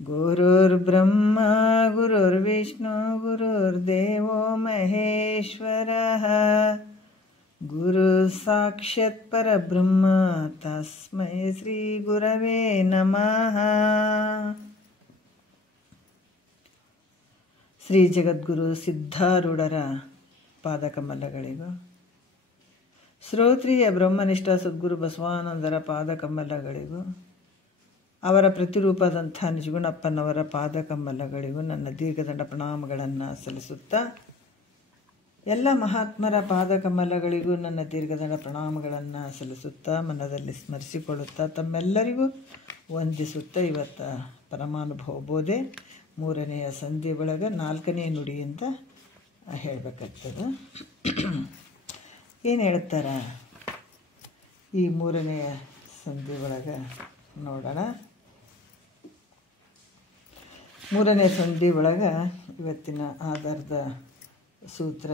ಗುರುರ್ಬ್ರಹ್ಮ ಗುರುರ್ವಿಷ್ಣು ಗುರುರ್ದೇವೋ ಮಹೇಶ್ವರಃ ಗುರು ಸಾಕ್ಷಾತ್ ಪರಬ್ರಹ್ಮ ತಸ್ಮೈ ಶ್ರೀ ಗುರವೇ ನಮಃ. ಶ್ರೀ ಜಗದ್ಗುರು ಸಿದ್ಧಾರೂಢರ ಪಾದಕಮಲಗಳಿಗೂ, ಶ್ರೋತ್ರಿಯ ಬ್ರಹ್ಮನಿಷ್ಠ ಸದ್ಗುರು ಬಸವಾನಂದರ ಪಾದಕಮಲಗಳಿಗೂ, ಅವರ ಪ್ರತಿರೂಪದಂಥ ನಿಜಗುಣಪ್ಪನವರ ಪಾದಕಮಲಗಳಿಗೂ ನನ್ನ ದೀರ್ಘದಂಡ ಪ್ರಣಾಮಗಳನ್ನು ಸಲ್ಲಿಸುತ್ತಾ, ಎಲ್ಲ ಮಹಾತ್ಮರ ಪಾದಕಮಲಗಳಿಗೂ ನನ್ನ ದೀರ್ಘದಂಡ ಪ್ರಣಾಮಗಳನ್ನು ಸಲ್ಲಿಸುತ್ತಾ, ಮನದಲ್ಲಿ ಸ್ಮರಿಸಿಕೊಳ್ಳುತ್ತಾ, ತಮ್ಮೆಲ್ಲರಿಗೂ ವಂದಿಸುತ್ತಾ, ಇವತ್ತು ಪರಮಾನುಭವ ಬೋಧೆ 3ನೆಯ ಸಂಧಿ ಒಳಗೆ 4ನೇ ನುಡಿಯಿಂದ ಹೇಳಬೇಕಾಗ್ತದೆ. ಏನು ಹೇಳ್ತಾರೆ ಈ 3ನೆಯ ಸಂಧಿ ಒಳಗೆ ನೋಡೋಣ. 3ನೇ ಸಂಧಿ ಒಳಗೆ ಇವತ್ತಿನ ಆಧಾರದ ಸೂತ್ರ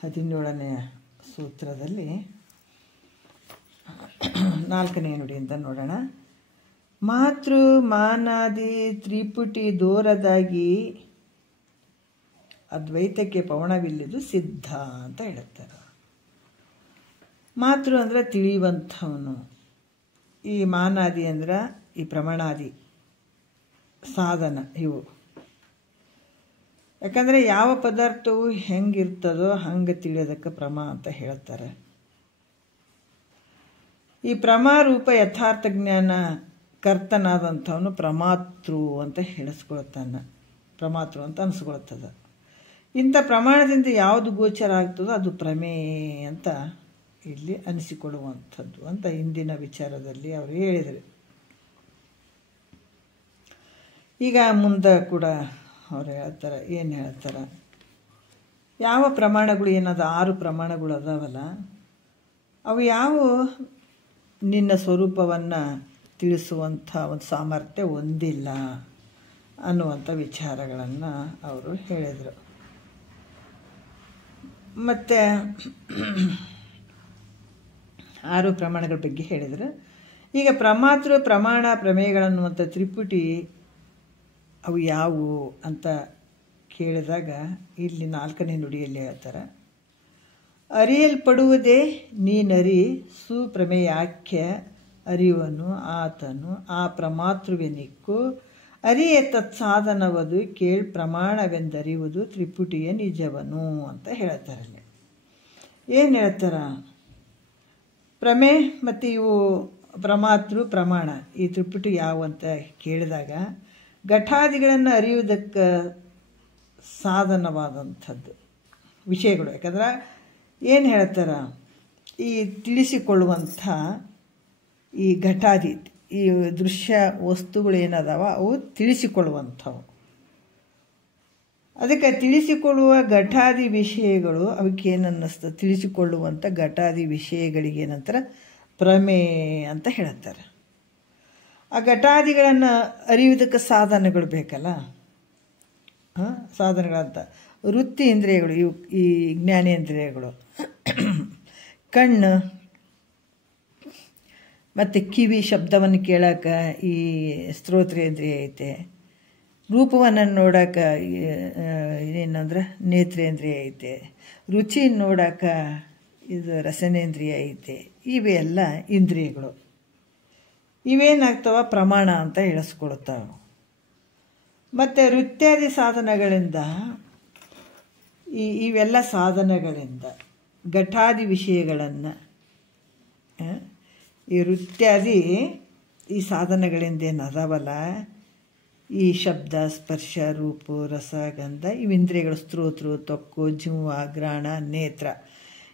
17ನೇ ಸೂತ್ರದಲ್ಲಿ 4ನೇ ನುಡಿಯಿಂದ ನೋಡೋಣ. ಮಾತೃ ಮಾನಾದಿ ತ್ರಿಪುಟಿ ದೂರದಾಗಿ ಅದ್ವೈತಕ್ಕೆ ಪವಣವಿಲ್ಲದು ಸಿದ್ಧ ಅಂತ ಹೇಳುತ್ತಾರೆ. ಮಾತೃ ಅಂದರೆ ತಿಳಿಯುವಂಥವನು, ಈ ಮಾನಾದಿ ಅಂದ್ರೆ ಈ ಪ್ರಮಾಣಾದಿ ಸಾಧನ ಇವು. ಯಾಕಂದರೆ ಯಾವ ಪದಾರ್ಥವು ಹೆಂಗಿರ್ತದೋ ಹಂಗೆ ತಿಳಿಯೋದಕ್ಕೆ ಪ್ರಮಾ ಅಂತ ಹೇಳ್ತಾರೆ. ಈ ಪ್ರಮಾರೂಪ ಯಥಾರ್ಥ ಜ್ಞಾನ ಕರ್ತನಾದಂಥವನು ಪ್ರಮಾತೃ ಅಂತ ಹೇಳಿಸ್ಕೊಳ್ತಾನೆ, ಪ್ರಮಾತೃ ಅಂತ ಅನಿಸ್ಕೊಳ್ತದೆ. ಇಂಥ ಪ್ರಮಾಣದಿಂದ ಯಾವುದು ಗೋಚರ ಆಗ್ತದೋ ಅದು ಪ್ರಮೇಯ ಅಂತ ಇಲ್ಲಿ ಅನಿಸಿಕೊಳ್ಳುವಂಥದ್ದು ಅಂತ ಹಿಂದಿನ ವಿಚಾರದಲ್ಲಿ ಅವರು ಹೇಳಿದರು. ಈಗ ಮುಂದೆ ಕೂಡ ಅವ್ರು ಹೇಳ್ತಾರೆ, ಏನು ಹೇಳ್ತಾರೆ, ಯಾವ ಪ್ರಮಾಣಗಳು ಏನದ 6 ಪ್ರಮಾಣಗಳು ಅದಾವಲ್ಲ, ಅವು ಯಾವ ನಿನ್ನ ಸ್ವರೂಪವನ್ನು ತಿಳಿಸುವಂಥ ಒಂದು ಸಾಮರ್ಥ್ಯ ಹೊಂದಿಲ್ಲ ಅನ್ನುವಂಥ ವಿಚಾರಗಳನ್ನು ಅವರು ಹೇಳಿದರು. ಮತ್ತು 6 ಪ್ರಮಾಣಗಳ ಬಗ್ಗೆ ಹೇಳಿದರು. ಈಗ ಪ್ರಮಾತೃ ಪ್ರಮಾಣ ಪ್ರಮೇಯಗಳನ್ನುವಂಥ ತ್ರಿಪುಟಿ ಅವು ಯಾವುವು ಅಂತ ಕೇಳಿದಾಗ ಇಲ್ಲಿ 4ನೇ ನುಡಿಯಲ್ಲಿ ಹೇಳ್ತಾರೆ, ಅರಿಯಲ್ಪಡುವುದೇ ನೀನರಿ ಸುಪ್ರಮೇಯಾಖ್ಯ ಅರಿವನು ಆತನು ಆ ಪ್ರಮಾತೃವೆನಿಕ್ಕು ಅರಿಯ ತತ್ಸಾಧನವದು ಕೇಳ್ ಪ್ರಮಾಣವೆಂದರಿವುದು ತ್ರಿಪುಟಿಯ ನಿಜವನು ಅಂತ ಹೇಳ್ತಾರಲ್ಲಿ. ಏನು ಹೇಳ್ತಾರ, ಪ್ರಮೇ ಮತ್ತು ಇವು ಪ್ರಮಾತೃ ಪ್ರಮಾಣ ಈ ತ್ರಿಪುಟಿ ಯಾವ ಅಂತ ಕೇಳಿದಾಗ ಘಟಾದಿಗಳನ್ನು ಅರಿಯುವುದಕ್ಕೆ ಸಾಧನವಾದಂಥದ್ದು ವಿಷಯಗಳು. ಯಾಕಂದ್ರೆ ಏನು ಹೇಳ್ತಾರ, ಈ ತಿಳಿಸಿಕೊಳ್ಳುವಂಥ ಈ ಘಟಾದಿ ಈ ದೃಶ್ಯ ವಸ್ತುಗಳು ಏನದಾವ ಅವು ತಿಳಿಸಿಕೊಳ್ಳುವಂಥವು. ಅದಕ್ಕೆ ತಿಳಿಸಿಕೊಳ್ಳುವ ಘಟಾದಿ ವಿಷಯಗಳು ಅವಕ್ಕೆ ಏನನ್ನಿಸ್ತದೆ, ತಿಳಿಸಿಕೊಳ್ಳುವಂಥ ಘಟಾದಿ ವಿಷಯಗಳಿಗೆ ಏನಂತಾರೆ ಪ್ರಮೇಯ ಅಂತ ಹೇಳ್ತಾರೆ. ಆ ಘಟಾದಿಗಳನ್ನು ಅರಿಯುವುದಕ್ಕೆ ಸಾಧನಗಳು ಬೇಕಲ್ಲ, ಸಾಧನಗಳಂತ ವೃತ್ತಿ ಇಂದ್ರಿಯಗಳು, ಇವು ಈ ಜ್ಞಾನೇಂದ್ರಿಯಗಳು, ಕಣ್ಣು ಮತ್ತು ಕಿವಿ ಶಬ್ದವನ್ನು ಕೇಳೋಕೆ ಈ ಶ್ರೋತ್ರೇಂದ್ರಿಯ ಐತೆ, ರೂಪವನ್ನು ನೋಡೋಕೆ ಏನಂದ್ರೆ ನೇತ್ರೇಂದ್ರಿಯ ಐತೆ, ರುಚಿ ನೋಡೋಕೆ ಇದು ರಸನೇಂದ್ರಿಯ ಐತೆ. ಇವೆಲ್ಲ ಇಂದ್ರಿಯಗಳು. ಇವೇನಾಗ್ತವ ಪ್ರಮಾಣ ಅಂತ ಹೇಳಿಸ್ಕೊಳ್ತಾವೆ. ಮತ್ತು ವೃತ್ಯಾದಿ ಸಾಧನಗಳಿಂದ ಇವೆಲ್ಲ ಸಾಧನಗಳಿಂದ ಘಟಾದಿ ವಿಷಯಗಳನ್ನು ಈ ವೃತ್ಯಾದಿ ಈ ಸಾಧನಗಳಿಂದ ಏನು ಅದಾವಲ್ಲ, ಈ ಶಬ್ದ ಸ್ಪರ್ಶ ರೂಪ ರಸ ಗಂಧ ಇವಿಂದ್ರಿಯಗಳು, ಸ್ತೋತ್ರ ತ್ವಕ್ಕು ಜಿಹ್ವ ಘ್ರಾಣ ನೇತ್ರ,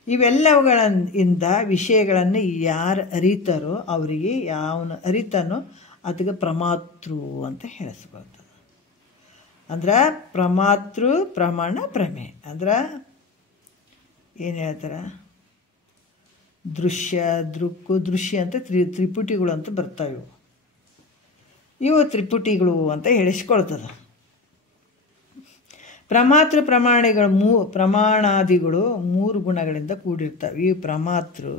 ಇವೆಲ್ಲವುಗಳಿಂದ ವಿಷಯಗಳನ್ನು ಯಾರು ಅರಿತಾರೋ ಅವರಿಗೆ ಯಾವನು ಅರಿತಾನೋ ಅದಕ್ಕೆ ಪ್ರಮಾತೃ ಅಂತ ಹೇಳಿಸ್ಕೊಳ್ತದೆ. ಅಂದ್ರೆ ಪ್ರಮಾತೃ ಪ್ರಮಾಣ ಪ್ರಮೇಯ ಅಂದ್ರೆ ಏನು ಹೇಳ್ತಾರೆ, ದೃಶ್ಯ ದೃಕ್ಕು ದೃಶ್ಯ ಅಂತ ತ್ರಿಪುಟಿಗಳು ಅಂತ ಬರ್ತಾವೆ. ಇವು ತ್ರಿಪುಟಿಗಳು ಅಂತ ಹೇಳಿಸ್ಕೊಳ್ತದೆ. ಪ್ರಮಾತೃ ಪ್ರಮಾಣಾದಿಗಳು 3 ಗುಣಗಳಿಂದ ಕೂಡಿರ್ತವೆ. ಈ ಪ್ರಮಾತೃ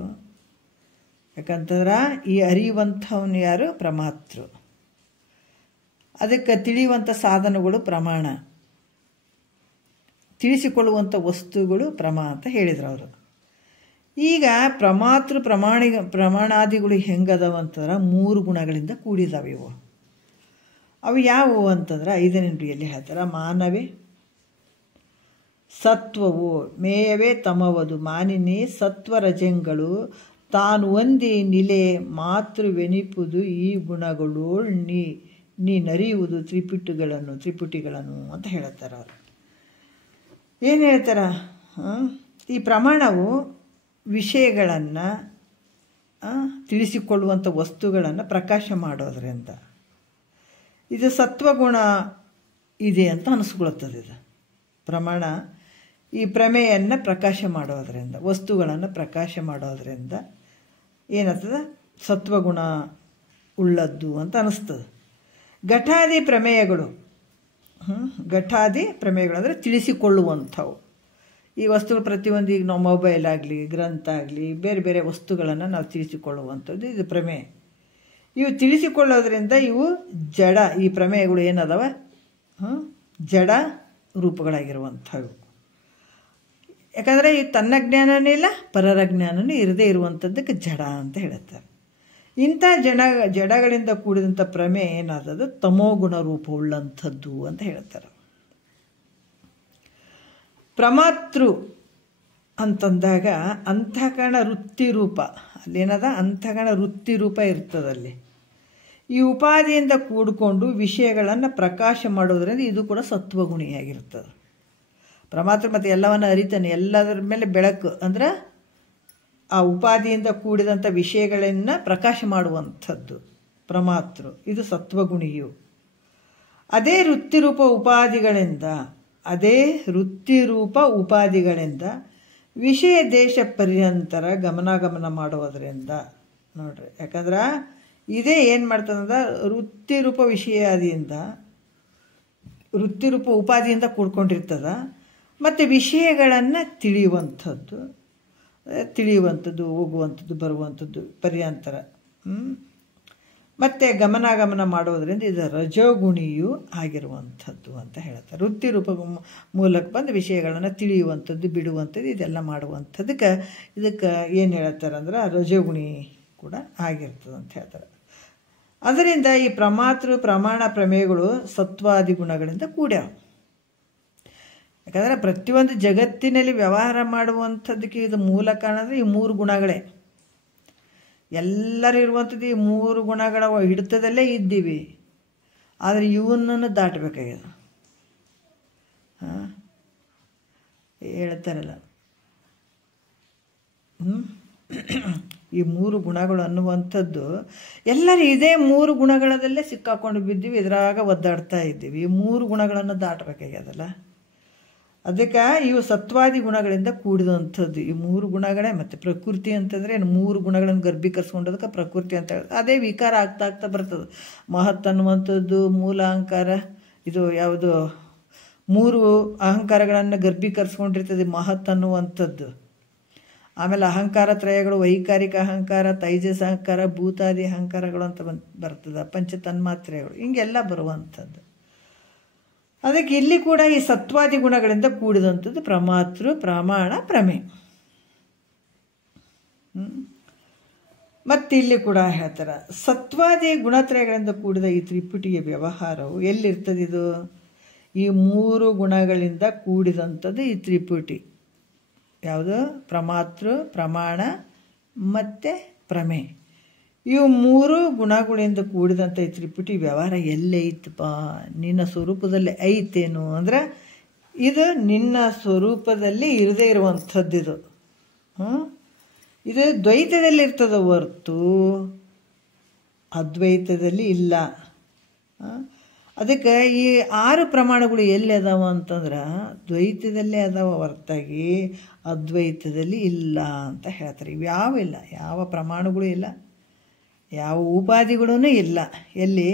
ಯಾಕಂತಂದ್ರೆ ಈ ಅರಿಯುವಂಥವನು ಯಾರು? ಪ್ರಮಾತೃ. ಅದಕ್ಕೆ ತಿಳಿಯುವಂಥ ಸಾಧನಗಳು ಪ್ರಮಾಣ, ತಿಳಿಸಿಕೊಳ್ಳುವಂಥ ವಸ್ತುಗಳು ಪ್ರಮಾ ಅಂತ ಹೇಳಿದ್ರು ಅವರು. ಈಗ ಪ್ರಮಾತೃ ಪ್ರಮಾಣಾದಿಗಳು ಹೆಂಗದವ ಅಂತಂದ್ರೆ 3 ಗುಣಗಳಿಂದ ಕೂಡಿದಾವೆ. ಅವು ಯಾವುವು ಅಂತಂದ್ರೆ 5ನೇ ನುಡಿಯಲ್ಲಿ ಹೇಳ್ತಾರೆ. ಮಾನವೇ ಸತ್ವವು, ಮೇಯವೇ ತಮವದು, ಮಾನಿನಿ ಸತ್ವರಜಂಗಳು ತಾನು ಒಂದಿ ನಿಲೆ ಮಾತೃವೆನಿಪುದು ಈ ಗುಣಗಳು ನೀ ನರಿಯುವುದು ತ್ರಿಪುಟಿಗಳನ್ನು ಅಂತ ಹೇಳ್ತಾರೆ ಅವರು. ಏನು ಹೇಳ್ತಾರ? ಈ ಪ್ರಮಾಣವು ವಿಷಯಗಳನ್ನು ತಿಳಿಸಿಕೊಳ್ಳುವಂಥ ವಸ್ತುಗಳನ್ನು ಪ್ರಕಾಶ ಮಾಡೋದ್ರಿಂದ ಇದು ಸತ್ವಗುಣ ಇದೆ ಅಂತ ಅನಿಸ್ಕೊಳ್ತದೆ. ಇದು ಪ್ರಮಾಣ ಈ ಪ್ರಮೇಯನ್ನು ಪ್ರಕಾಶ ಮಾಡೋದ್ರಿಂದ, ವಸ್ತುಗಳನ್ನು ಪ್ರಕಾಶ ಮಾಡೋದ್ರಿಂದ ಏನಾಗ್ತದೆ? ಸತ್ವಗುಣ ಉಳ್ಳದ್ದು ಅಂತ ಅನಿಸ್ತದೆ. ಘಟಾದಿ ಪ್ರಮೇಯಗಳು ಅಂದರೆ ತಿಳಿಸಿಕೊಳ್ಳುವಂಥವು. ಈ ವಸ್ತುಗಳು ಪ್ರತಿಯೊಂದು, ಈಗ ನಾವು ಮೊಬೈಲ್ ಆಗಲಿ, ಗ್ರಂಥ ಆಗಲಿ, ಬೇರೆ ಬೇರೆ ವಸ್ತುಗಳನ್ನು ನಾವು ತಿಳಿಸಿಕೊಳ್ಳುವಂಥದ್ದು ಇದು ಪ್ರಮೇಯ. ಇವು ತಿಳಿಸಿಕೊಳ್ಳೋದ್ರಿಂದ ಇವು ಜಡ. ಈ ಪ್ರಮೇಯಗಳು ಏನದವ? ಜಡ ರೂಪಗಳಾಗಿರುವಂಥವು. ಯಾಕಂದರೆ ಈ ತನ್ನ ಜ್ಞಾನನೂ ಇಲ್ಲ, ಪರರ ಜ್ಞಾನನೂ ಇರದೇ ಇರುವಂಥದ್ದಕ್ಕೆ ಜಡ ಅಂತ ಹೇಳ್ತಾರೆ. ಇಂಥ ಜಡಗಳಿಂದ ಕೂಡಿದಂಥ ಪ್ರಮೇಯ ಏನಾದದು? ತಮೋಗುಣ ರೂಪವುಳ್ಳಂಥದ್ದು ಅಂತ ಹೇಳ್ತಾರೆ. ಪ್ರಮಾತೃ ಅಂತಂದಾಗ ಅಂತಃಕರಣ ವೃತ್ತಿ ರೂಪ, ಅಲ್ಲೇನದ? ಅಂತಃಕರಣ ವೃತ್ತಿ ರೂಪ ಇರ್ತದಲ್ಲಿ. ಈ ಉಪಾಧಿಯಿಂದ ಕೂಡಿಕೊಂಡು ವಿಷಯಗಳನ್ನು ಪ್ರಕಾಶ ಮಾಡೋದ್ರಿಂದ ಇದು ಕೂಡ ಸತ್ವಗುಣಿಯಾಗಿರ್ತದೆ. ಪ್ರಮಾತೃ ಮತ್ತು ಎಲ್ಲವನ್ನು ಅರಿತಾನೆ, ಎಲ್ಲದರ ಮೇಲೆ ಬೆಳಕು ಅಂದ್ರೆ ಆ ಉಪಾಧಿಯಿಂದ ಕೂಡಿದಂಥ ವಿಷಯಗಳನ್ನು ಪ್ರಕಾಶ ಮಾಡುವಂಥದ್ದು ಪ್ರಮಾತೃ. ಇದು ಸತ್ವಗುಣಿಯು. ಅದೇ ವೃತ್ತಿರೂಪ ಉಪಾಧಿಗಳಿಂದ ವಿಷಯ ದೇಶ ಪರ್ಯಂತರ ಗಮನಾಗಮನ ಮಾಡುವುದರಿಂದ ನೋಡ್ರಿ. ಯಾಕಂದ್ರೆ ಇದೇ ಏನು ಮಾಡ್ತದಂದ್ರೆ ವೃತ್ತಿರೂಪ ಉಪಾಧಿಯಿಂದ ಕೂಡ್ಕೊಂಡಿರ್ತದ. ಮತ್ತು ವಿಷಯಗಳನ್ನು ತಿಳಿಯುವಂಥದ್ದು, ಹೋಗುವಂಥದ್ದು, ಬರುವಂಥದ್ದು ಪರ್ಯಾಂತರ. ಮತ್ತು ಗಮನಾಗಮನ ಮಾಡೋದರಿಂದ ಇದು ರಜೋಗುಣಿಯೂ ಆಗಿರುವಂಥದ್ದು ಅಂತ ಹೇಳ್ತಾರೆ. ವೃತ್ತಿರೂಪ ಮೂಲಕ ಬಂದು ವಿಷಯಗಳನ್ನು ತಿಳಿಯುವಂಥದ್ದು, ಬಿಡುವಂಥದ್ದು, ಇದೆಲ್ಲ ಇದಕ್ಕೆ ಏನು ಹೇಳ್ತಾರೆ ಅಂದ್ರೆ ರಜೋಗುಣಿ ಕೂಡ ಆಗಿರ್ತದೆ ಅಂತ ಹೇಳ್ತಾರೆ. ಅದರಿಂದ ಈ ಪ್ರಮಾಣ ಪ್ರಮೇಯಗಳು ಸತ್ವಾದಿ ಗುಣಗಳಿಂದ ಕೂಡ್ಯಾವ. ಯಾಕಂದರೆ ಪ್ರತಿಯೊಂದು ಜಗತ್ತಿನಲ್ಲಿ ವ್ಯವಹಾರ ಮಾಡುವಂಥದ್ದಕ್ಕೆ ಇದು ಮೂಲ ಕಾರಣ ಅಂದರೆ ಈ 3 ಗುಣಗಳೇ. ಎಲ್ಲರೂ ಇರುವಂಥದ್ದು ಈ 3 ಗುಣಗಳ ಹಿಡಿತದಲ್ಲೇ ಇದ್ದೀವಿ. ಆದರೆ ಇವನನ್ನು ದಾಟಬೇಕಾಗ್ಯದ. ಹೇಳ್ತಾರಲ್ಲ, ಈ 3 ಗುಣಗಳು ಅನ್ನುವಂಥದ್ದು ಎಲ್ಲರೂ ಇದೇ 3 ಗುಣಗಳಲ್ಲೇ ಸಿಕ್ಕಾಕೊಂಡು ಬಿದ್ದೀವಿ, ಇದರಾಗ ಒದ್ದಾಡ್ತಾ ಇದ್ದೀವಿ. ಈ 3 ಗುಣಗಳನ್ನು ದಾಟಬೇಕಾಗ್ಯದಲ್ಲ. ಅದಕ್ಕೆ ಇವು ಸತ್ವಾದಿ ಗುಣಗಳಿಂದ ಕೂಡಿದಂಥದ್ದು ಈ 3 ಗುಣಗಳೇ. ಮತ್ತು ಪ್ರಕೃತಿ ಅಂತಂದರೆ 3 ಗುಣಗಳನ್ನು ಗರ್ಭೀಕರಿಸ್ಕೊಂಡದಕ್ಕೆ ಪ್ರಕೃತಿ ಅಂತ ಹೇಳಿ ಅದೇ ವಿಕಾರ ಆಗ್ತಾ ಬರ್ತದೆ. ಮಹತ್ ಅನ್ನುವಂಥದ್ದು ಮೂಲ ಅಹಂಕಾರ, ಇದು ಯಾವುದು 3 ಅಹಂಕಾರಗಳನ್ನು ಗರ್ಭೀಕರಿಸ್ಕೊಂಡಿರ್ತದೆ ಮಹತ್ ಅನ್ನುವಂಥದ್ದು. ಆಮೇಲೆ ಅಹಂಕಾರ ತ್ರಯಗಳು, ವೈಕಾರಿಕ ಅಹಂಕಾರ, ತೈಜಸ ಅಹಂಕಾರ, ಭೂತಾದಿ ಅಹಂಕಾರಗಳು ಅಂತ ಬರ್ತದೆ, ಪಂಚತನ್ಮಾತ್ರೆಗಳು, ಹಿಂಗೆಲ್ಲ ಬರುವಂಥದ್ದು. ಅದಕ್ಕೆ ಇಲ್ಲಿ ಕೂಡ ಈ ಸತ್ವಾದಿ ಗುಣಗಳಿಂದ ಕೂಡಿದಂಥದ್ದು ಪ್ರಮಾಣ ಪ್ರಮೇಯ. ಮತ್ತು ಇಲ್ಲಿ ಕೂಡ ಹೇಳ್ತಾರೆ, ಸತ್ವಾದಿ ಗುಣತ್ರಯಗಳಿಂದ ಕೂಡಿದ ಈ ತ್ರಿಪುಟಿಯ ವ್ಯವಹಾರವು ಎಲ್ಲಿರ್ತದೆ? ಇದು ಈ 3 ಗುಣಗಳಿಂದ ಕೂಡಿದಂಥದ್ದು ಈ ತ್ರಿಪುಟಿ. ಯಾವುದು? ಪ್ರಮಾಣ ಮತ್ತು ಪ್ರಮೇಯ. ಇವು 3 ಗುಣಗಳಿಂದ ಕೂಡಿದಂಥ ಈ ತ್ರಿಪುಟಿ ವ್ಯವಹಾರ ಎಲ್ಲೈತಪ್ಪ? ನಿನ್ನ ಸ್ವರೂಪದಲ್ಲಿ ಐತೇನು ಅಂದ್ರೆ ಇದು ನಿನ್ನ ಸ್ವರೂಪದಲ್ಲಿ ಇರದೇ ಇರುವಂಥದ್ದು. ಇದು ದ್ವೈತದಲ್ಲಿ ಇರ್ತದ ಹೊರ್ತು ಅದ್ವೈತದಲ್ಲಿ ಇಲ್ಲ. ಅದಕ್ಕೆ ಈ 6 ಪ್ರಮಾಣಗಳು ಎಲ್ಲಿ ಅದಾವ ಅಂತಂದ್ರೆ ದ್ವೈತದಲ್ಲೇ ಅದಾವ ಹೊರತಾಗಿ ಅದ್ವೈತದಲ್ಲಿ ಇಲ್ಲ ಅಂತ ಹೇಳ್ತಾರೆ. ಇವು ಯಾವಿಲ್ಲ, ಯಾವ ಪ್ರಮಾಣಗಳು ಇಲ್ಲ, ಯಾವ ಉಪಾಧಿಗಳೂ ಇಲ್ಲ. ಎಲ್ಲಿ?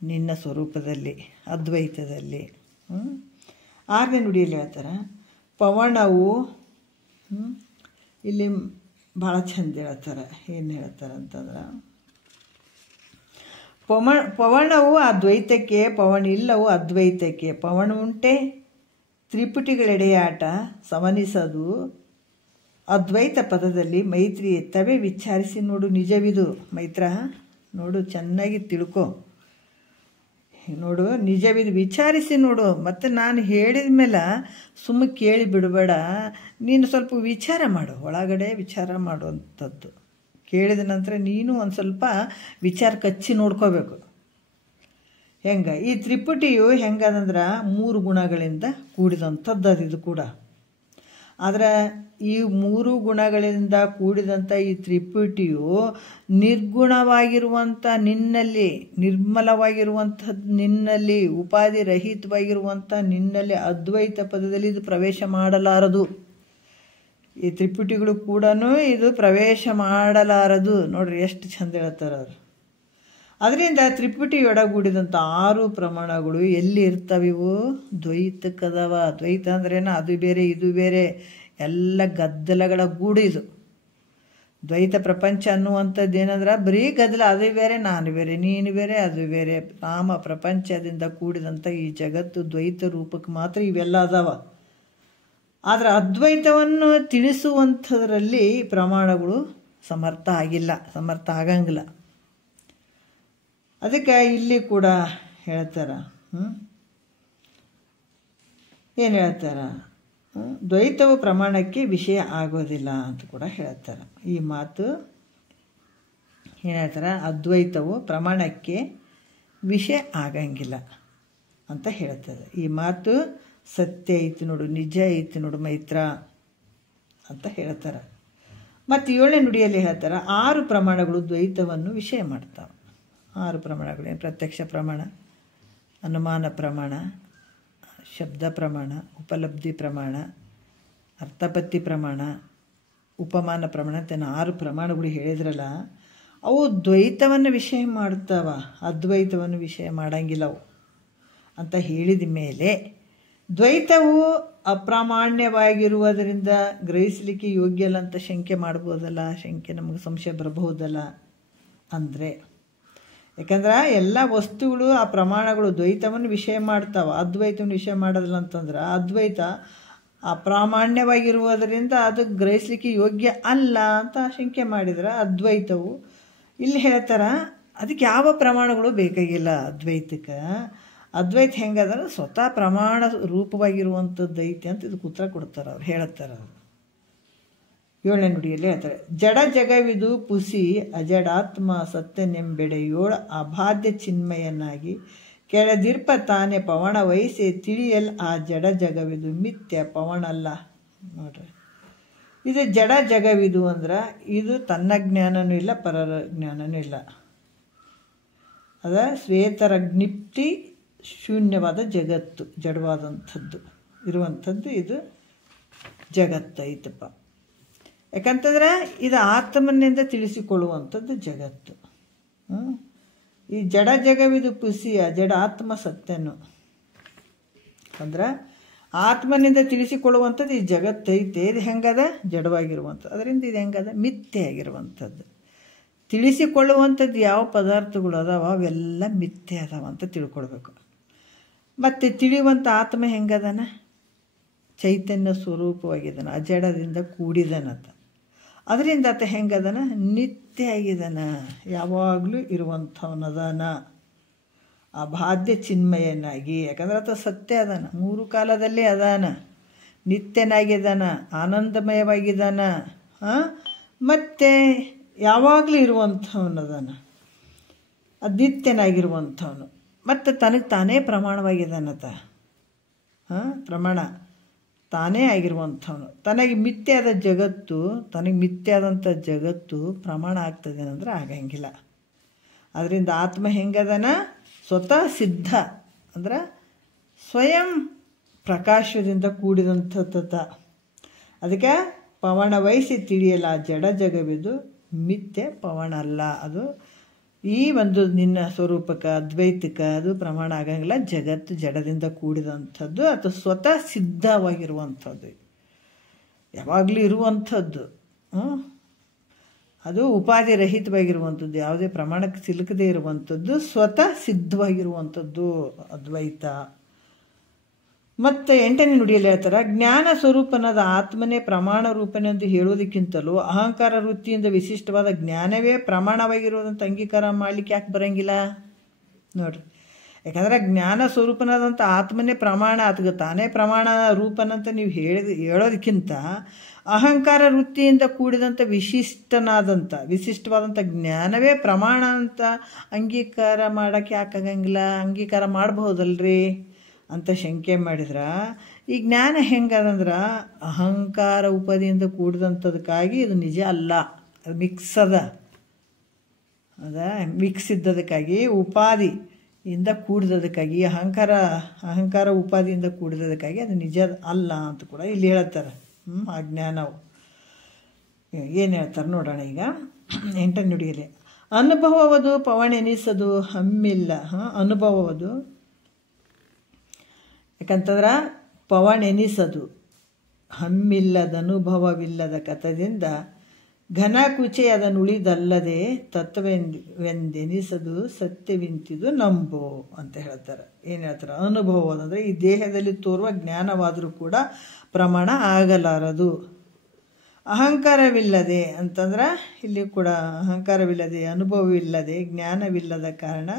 ನಿನ್ನ ಸ್ವರೂಪದಲ್ಲಿ, ಅದ್ವೈತದಲ್ಲಿ. ಆರನೇ ನುಡಿಯಲ್ಲಿ ಹೇಳ್ತಾರೆ ಪವಣವು ಇಲ್ಲಿ ಭಾಳ ಚಂದ ಹೇಳ್ತಾರೆ. ಏನು ಹೇಳ್ತಾರೆ ಅಂತಂದ್ರೆ ಪವಣವು ಅದ್ವೈತಕ್ಕೆ, ಪವಣ ಇಲ್ಲವು ಅದ್ವೈತಕ್ಕೆ. ಪವಣ ಉಂಟೆ ತ್ರಿಪುಟಿಗಳೆಡೆಯಾಟ ಸಮನಿಸದು ಅದ್ವೈತ ಪದದಲ್ಲಿ ಮೈತ್ರಿ ಎತ್ತವೇ ವಿಚಾರಿಸಿ ನೋಡು ನಿಜವಿದು. ಮೈತ್ರ ನೋಡು, ಚೆನ್ನಾಗಿ ತಿಳ್ಕೊ, ನೋಡು ನಿಜವಿದು, ವಿಚಾರಿಸಿ ನೋಡು. ಮತ್ತು ನಾನು ಹೇಳಿದ ಮೇಲೆ ಸುಮ್ಮ ಕೇಳಿ ಬಿಡಬೇಡ, ನೀನು ಸ್ವಲ್ಪ ವಿಚಾರ ಮಾಡು, ಒಳಗಡೆ ವಿಚಾರ ಮಾಡುವಂಥದ್ದು. ಕೇಳಿದ ನಂತರ ನೀನು ಒಂದು ಸ್ವಲ್ಪ ವಿಚಾರ ಕಚ್ಚಿ ನೋಡ್ಕೋಬೇಕು. ಹೆಂಗೆ ಈ ತ್ರಿಪುಟಿಯು ಹೆಂಗದಂದ್ರೆ 3 ಗುಣಗಳಿಂದ ಕೂಡಿದಂಥದ್ದು ಅದು. ಇದು ಕೂಡ ಆದರೆ ಈ 3 ಗುಣಗಳಿಂದ ಕೂಡಿದಂಥ ಈ ತ್ರಿಪುಟಿಯು ನಿರ್ಗುಣವಾಗಿರುವಂಥ ನಿನ್ನಲ್ಲಿ, ನಿರ್ಮಲವಾಗಿರುವಂಥದ್ದು ನಿನ್ನಲ್ಲಿ, ಉಪಾಧಿ ರಹಿತವಾಗಿರುವಂಥ ನಿನ್ನಲ್ಲಿ ಅದ್ವೈತ ಪದದಲ್ಲಿ ಇದು ಪ್ರವೇಶ ಮಾಡಲಾರದು. ಈ ತ್ರಿಪುಟಿಗಳು ಕೂಡ ಇದು ಪ್ರವೇಶ ಮಾಡಲಾರದು. ನೋಡ್ರಿ ಎಷ್ಟು ಚಂದ ಹೇಳ್ತಾರೆ ಅವರು. ಅದರಿಂದ ತ್ರಿಪುಟಿಯೊಡಗೂಡಿದಂಥ 6 ಪ್ರಮಾಣಗಳು ಎಲ್ಲಿ ಇರ್ತವಿವು? ದ್ವೈತಕ್ಕದವ. ದ್ವೈತ ಅಂದ್ರೇನ? ಅದು ಬೇರೆ ಇದು ಬೇರೆ, ಎಲ್ಲ ಗದ್ದಲಗಳ ಗೂಡು ಇದು. ದ್ವೈತ ಪ್ರಪಂಚ ಅನ್ನುವಂಥದ್ದು ಏನಂದ್ರೆ ಬರೀ ಗದ್ದಲ, ಅದು ಬೇರೆ ನಾನು ಬೇರೆ ನೀನು ಬೇರೆ ಅದು ಬೇರೆ. ರಾಮ ಪ್ರಪಂಚದಿಂದ ಕೂಡಿದಂಥ ಈ ಜಗತ್ತು ದ್ವೈತ ರೂಪಕ್ಕೆ ಮಾತ್ರ ಇವೆಲ್ಲ ಅದಾವ. ಆದರೆ ಅದ್ವೈತವನ್ನು ತಿಳಿಸುವಂಥದ್ರಲ್ಲಿ ಪ್ರಮಾಣಗಳು ಸಮರ್ಥ ಆಗಂಗಿಲ್ಲ. ಅದಕ್ಕೆ ಇಲ್ಲಿ ಕೂಡ ಹೇಳ್ತಾರೆ, ಏನು ಹೇಳ್ತಾರೆ? ದ್ವೈತವು ಪ್ರಮಾಣಕ್ಕೆ ವಿಷಯ ಆಗೋದಿಲ್ಲ ಅಂತ ಕೂಡ ಹೇಳ್ತಾರೆ. ಈ ಮಾತು ಏನು ಹೇಳ್ತಾರೆ? ಅದ್ವೈತವು ಪ್ರಮಾಣಕ್ಕೆ ವಿಷಯ ಆಗಂಗಿಲ್ಲ ಅಂತ ಹೇಳ್ತದೆ. ಈ ಮಾತು ಸತ್ಯ ಐತಿ ನೋಡು, ನಿಜ ಐತಿ ನೋಡು ಮೈತ್ರ ಅಂತ ಹೇಳ್ತಾರೆ. ಮತ್ತು 7ನೇ ನುಡಿಯಲ್ಲಿ ಹೇಳ್ತಾರೆ 6 ಪ್ರಮಾಣಗಳು ದ್ವೈತವನ್ನು ವಿಷಯ ಮಾಡ್ತಾವೆ. 6 ಪ್ರಮಾಣಗಳೇನು? ಪ್ರತ್ಯಕ್ಷ ಪ್ರಮಾಣ, ಅನುಮಾನ ಪ್ರಮಾಣ, ಶಬ್ದ ಪ್ರಮಾಣ, ಉಪಲಬ್ಧಿ ಪ್ರಮಾಣ, ಅರ್ಥಪತ್ತಿ ಪ್ರಮಾಣ, ಉಪಮಾನ ಪ್ರಮಾಣ ಅಂತ 6 ಪ್ರಮಾಣಗಳು ಹೇಳಿದ್ರಲ್ಲ, ಅವು ದ್ವೈತವನ್ನು ವಿಷಯ ಮಾಡ್ತಾವ, ಅದ್ವೈತವನ್ನು ವಿಷಯ ಮಾಡಂಗಿಲ್ಲ ಅವು ಅಂತ ಹೇಳಿದ ಮೇಲೆ ದ್ವೈತವು ಅಪ್ರಾಮಾಣ್ಯವಾಗಿರುವುದರಿಂದ ಗ್ರಹಿಸಲಿಕ್ಕೆ ಯೋಗ್ಯ ಅಲ್ಲ ಅಂತ ಶಂಕೆ ಮಾಡ್ಬೋದಲ್ಲ? ಶಂಕೆ ನಮಗೆ ಸಂಶಯ ಬರಬಹುದಲ್ಲ ಅಂದರೆ, ಯಾಕಂದ್ರೆ ಎಲ್ಲ ವಸ್ತುಗಳು ಆ ಪ್ರಮಾಣಗಳು ದ್ವೈತವನ್ನು ವಿಷಯ ಮಾಡ್ತಾವೆ, ಅದ್ವೈತವನ್ನು ವಿಷಯ ಮಾಡೋದಿಲ್ಲ ಅಂತಂದ್ರೆ ಅದ್ವೈತ ಅಪ್ರಾಮಾಣ್ಯವಾಗಿರುವುದರಿಂದ ಅದು ಗ್ರಹಿಸಲಿಕ್ಕೆ ಯೋಗ್ಯ ಅಲ್ಲ ಅಂತ ಶಂಕೆ ಮಾಡಿದ್ರೆ ಅದ್ವೈತವು ಇಲ್ಲಿ ಹೇಳ್ತಾರೆ ಅದಕ್ಕೆ ಯಾವ ಪ್ರಮಾಣಗಳು ಬೇಕಾಗಿಲ್ಲ ಅದ್ವೈತಕ್ಕೆ. ಅದ್ವೈತ ಹೆಂಗಂದ್ರೆ ಸ್ವತಃ ಪ್ರಮಾಣ ರೂಪವಾಗಿರುವಂಥದ್ದು ಐತಿ ಅಂತ ಇದಕ್ಕೆ ಉತ್ತರ ಕೊಡ್ತಾರೆ ಅವ್ರು, ಹೇಳ್ತಾರೆ ಅವರು. 7ನೇ ನುಡಿಯಲ್ಲಿ ಹೇಳ್ತಾರೆ ಜಡ ಜಗವಿದು ಪುಸಿ ಅಜಡಾತ್ಮ ಸತ್ಯನೆಂಬೆಡೆಯೋಳ ಅಬಾಧ್ಯ ಚಿನ್ಮಯನಾಗಿ ಕೆಳದಿರ್ಪ ತಾನೆ ಪವಣ ವಹಿಸಿ ತಿಳಿಯಲ್ ಆ ಜಡ ಜಗವಿದು ಮಿಥ್ಯ ಪವಣಲ್ಲ. ನೋಡ್ರಿ, ಇದು ಜಡ ಜಗವಿದು ಅಂದ್ರೆ ಇದು ತನ್ನ ಜ್ಞಾನನೂ ಇಲ್ಲ, ಪರರ ಜ್ಞಾನನೂ ಇಲ್ಲ. ಅದ ಶ್ವೇತರಗ್ನಿಪ್ತಿ ಶೂನ್ಯವಾದ ಜಗತ್ತು, ಜಡವಾದಂಥದ್ದು ಇರುವಂಥದ್ದು ಇದು ಜಗತ್ತು ಐತಪ್ಪ. ಯಾಕಂತಂದ್ರೆ ಇದು ಆತ್ಮನಿಂದ ತಿಳಿಸಿಕೊಳ್ಳುವಂಥದ್ದು ಜಗತ್ತು. ಈ ಜಡ ಜಗವಿದು ಪುಸಿಯ ಜಡ ಆತ್ಮ ಸತ್ಯನು ಅಂದ್ರೆ ಆತ್ಮನಿಂದ ತಿಳಿಸಿಕೊಳ್ಳುವಂಥದ್ದು ಈ ಜಗತ್ತೈತೆ. ಇದು ಹೆಂಗದ? ಜಡವಾಗಿರುವಂಥದ್ದು. ಅದರಿಂದ ಇದು ಹೆಂಗದ? ಮಿಥ್ಯೆ ಆಗಿರುವಂಥದ್ದು. ತಿಳಿಸಿಕೊಳ್ಳುವಂಥದ್ದು ಯಾವ ಪದಾರ್ಥಗಳು ಅದಾವ ಅವೆಲ್ಲ ಮಿಥ್ಯೆ ಅದಾವ ಅಂತ ತಿಳ್ಕೊಳ್ಬೇಕು. ಮತ್ತು ತಿಳಿಯುವಂಥ ಆತ್ಮ ಹೆಂಗದನ? ಚೈತನ್ಯ ಸ್ವರೂಪವಾಗಿದ್ದಾನೆ, ಅಜಡದಿಂದ ಕೂಡಿದನಂತ. ಅದರಿಂದ ಆತ ಹೆಂಗದನ? ನಿತ್ಯ ಆಗಿದ್ದಾನ, ಯಾವಾಗಲೂ ಇರುವಂಥವನದಾನ, ಅಬಾಧ್ಯ ಚಿನ್ಮಯನಾಗಿ. ಯಾಕಂದ್ರೆ ಆತ ಸತ್ಯ ಅದಾನ, 3 ಕಾಲದಲ್ಲೇ ಅದಾನ, ನಿತ್ಯನಾಗಿದ್ದಾನ, ಆನಂದಮಯವಾಗಿದ್ದಾನ, ಮತ್ತು ಯಾವಾಗಲೂ ಇರುವಂಥವನದಾನ, ಅದ್ವಿತ್ಯನಾಗಿರುವಂಥವನು, ಮತ್ತು ತನಗೆ ತಾನೇ ಪ್ರಮಾಣವಾಗಿದ್ದಾನತ. ಪ್ರಮಾಣ ತಾನೇ ಆಗಿರುವಂಥವನು. ತನಗೆ ಮಿಥ್ಯಾದ ಜಗತ್ತು, ತನಗೆ ಮಿಥ್ಯಾದಂಥ ಜಗತ್ತು ಪ್ರಮಾಣ ಆಗ್ತದೆ ಅಂದರೆ ಆಗಂಗಿಲ್ಲ. ಅದರಿಂದ ಆತ್ಮ ಹೆಂಗದನ? ಸ್ವತಃ ಸಿದ್ಧ ಅಂದ್ರೆ ಸ್ವಯಂ ಪ್ರಕಾಶದಿಂದ ಕೂಡಿದಂಥ. ಅದಕ್ಕೆ ಪವಣ ವಹಿಸಿ ತಿಳಿಯಲ್ಲ ಜಡ ಜಗವಿದು ಮಿಥ್ಯೆ ಪವಣ ಅಲ್ಲ, ಅದು ಈ ಒಂದು ನಿನ್ನ ಸ್ವರೂಪಕ್ಕೆ ಅದ್ವೈತಕ್ಕೆ ಅದು ಪ್ರಮಾಣ ಆಗಂಗಿಲ್ಲ. ಜಗತ್ತು ಜಡದಿಂದ ಕೂಡಿದಂಥದ್ದು ಅಥವಾ ಸ್ವತಃ ಸಿದ್ಧವಾಗಿರುವಂಥದ್ದು, ಯಾವಾಗಲೂ ಇರುವಂಥದ್ದು. ಅದು ಉಪಾಧಿ ರಹಿತವಾಗಿರುವಂಥದ್ದು, ಯಾವುದೇ ಪ್ರಮಾಣಕ್ಕೆ ಸಿಲುಕದೇ ಇರುವಂಥದ್ದು, ಸ್ವತಃ ಸಿದ್ಧವಾಗಿರುವಂಥದ್ದು ಅದ್ವೈತ. ಮತ್ತು 8ನೇ ನುಡಿಯಲ್ಲಿ ಹೇಳ್ತಾರೆ, ಜ್ಞಾನ ಸ್ವರೂಪನಾದ ಆತ್ಮನೇ ಪ್ರಮಾಣ ರೂಪನೆಂದು ಹೇಳುವುದಕ್ಕಿಂತಲೂ ಅಹಂಕಾರ ವೃತ್ತಿಯಿಂದ ವಿಶಿಷ್ಟವಾದ ಜ್ಞಾನವೇ ಪ್ರಮಾಣವಾಗಿರುವುದಂತ ಅಂಗೀಕಾರ ಮಾಡಲಿಕ್ಕೆ ಯಾಕೆ ಬರೋಂಗಿಲ್ಲ ನೋಡ್ರಿ. ಯಾಕಂದರೆ ಜ್ಞಾನ ಸ್ವರೂಪನಾದಂಥ ಆತ್ಮನೇ ಪ್ರಮಾಣ, ಅದಕ್ಕೆ ತಾನೇ ಪ್ರಮಾಣ ರೂಪನಂತ ನೀವು ಹೇಳೋದಕ್ಕಿಂತ ಅಹಂಕಾರ ವೃತ್ತಿಯಿಂದ ಕೂಡಿದಂಥ ವಿಶಿಷ್ಟವಾದಂಥ ಜ್ಞಾನವೇ ಪ್ರಮಾಣ ಅಂತ ಅಂಗೀಕಾರ ಮಾಡೋಕ್ಕೆ ಯಾಕಾಗಂಗಿಲ್ಲ? ಅಂಗೀಕಾರ ಮಾಡಬಹುದಲ್ರಿ ಅಂತ ಶಂಕೆ ಮಾಡಿದ್ರೆ, ಈ ಜ್ಞಾನ ಹೆಂಗದಂದ್ರೆ ಅಹಂಕಾರ ಉಪಾದಿಯಿಂದ ಕೂಡಿದಂಥದಕ್ಕಾಗಿ ಇದು ನಿಜ ಅಲ್ಲ, ಅದು ಮಿಕ್ಸ್ ಮಿಕ್ಸ್ ಇದ್ದದಕ್ಕಾಗಿ ಉಪಾದಿಯಿಂದ ಕೂಡಿದದಕ್ಕಾಗಿ ಅಹಂಕಾರ ಉಪಾದಿಯಿಂದ ಕೂಡಿದದಕ್ಕಾಗಿ ಅದು ನಿಜ ಅಲ್ಲ ಅಂತ ಕೂಡ ಇಲ್ಲಿ ಹೇಳ್ತಾರೆ. ಆ ಜ್ಞಾನವು ಏನು ಹೇಳ್ತಾರೆ ನೋಡೋಣ. ಈಗ 8ನೇ ನುಡಿಯಲ್ಲಿ ಅನುಭವವದು ಪವಣೆನಿಸದು ಹಮ್ಮಿಲ್ಲ. ಅನುಭವವದು ಯಾಕಂತಂದ್ರೆ ಪವಣೆನಿಸದು ಹಮ್ಮಿಲ್ಲದ ಅನುಭವವಿಲ್ಲದ ಕಥದಿಂದ ಘನ ಕುಚೆ ಅದನ್ನುಳಿದಲ್ಲದೆ ತತ್ವವೆಂದೆನಿಸದು ಸತ್ಯವಿಂತಿದು ನಂಬು ಅಂತ ಹೇಳ್ತಾರೆ. ಏನು ಹೇಳ್ತಾರೆ? ಅನುಭವದಂದರೆ ಈ ದೇಹದಲ್ಲಿ ತೋರುವ ಜ್ಞಾನವಾದರೂ ಕೂಡ ಪ್ರಮಾಣ ಆಗಲಾರದು. ಅಹಂಕಾರವಿಲ್ಲದೆ ಅಂತಂದ್ರೆ ಇಲ್ಲಿ ಕೂಡ ಅಹಂಕಾರವಿಲ್ಲದೆ, ಅನುಭವವಿಲ್ಲದೆ, ಜ್ಞಾನವಿಲ್ಲದ ಕಾರಣ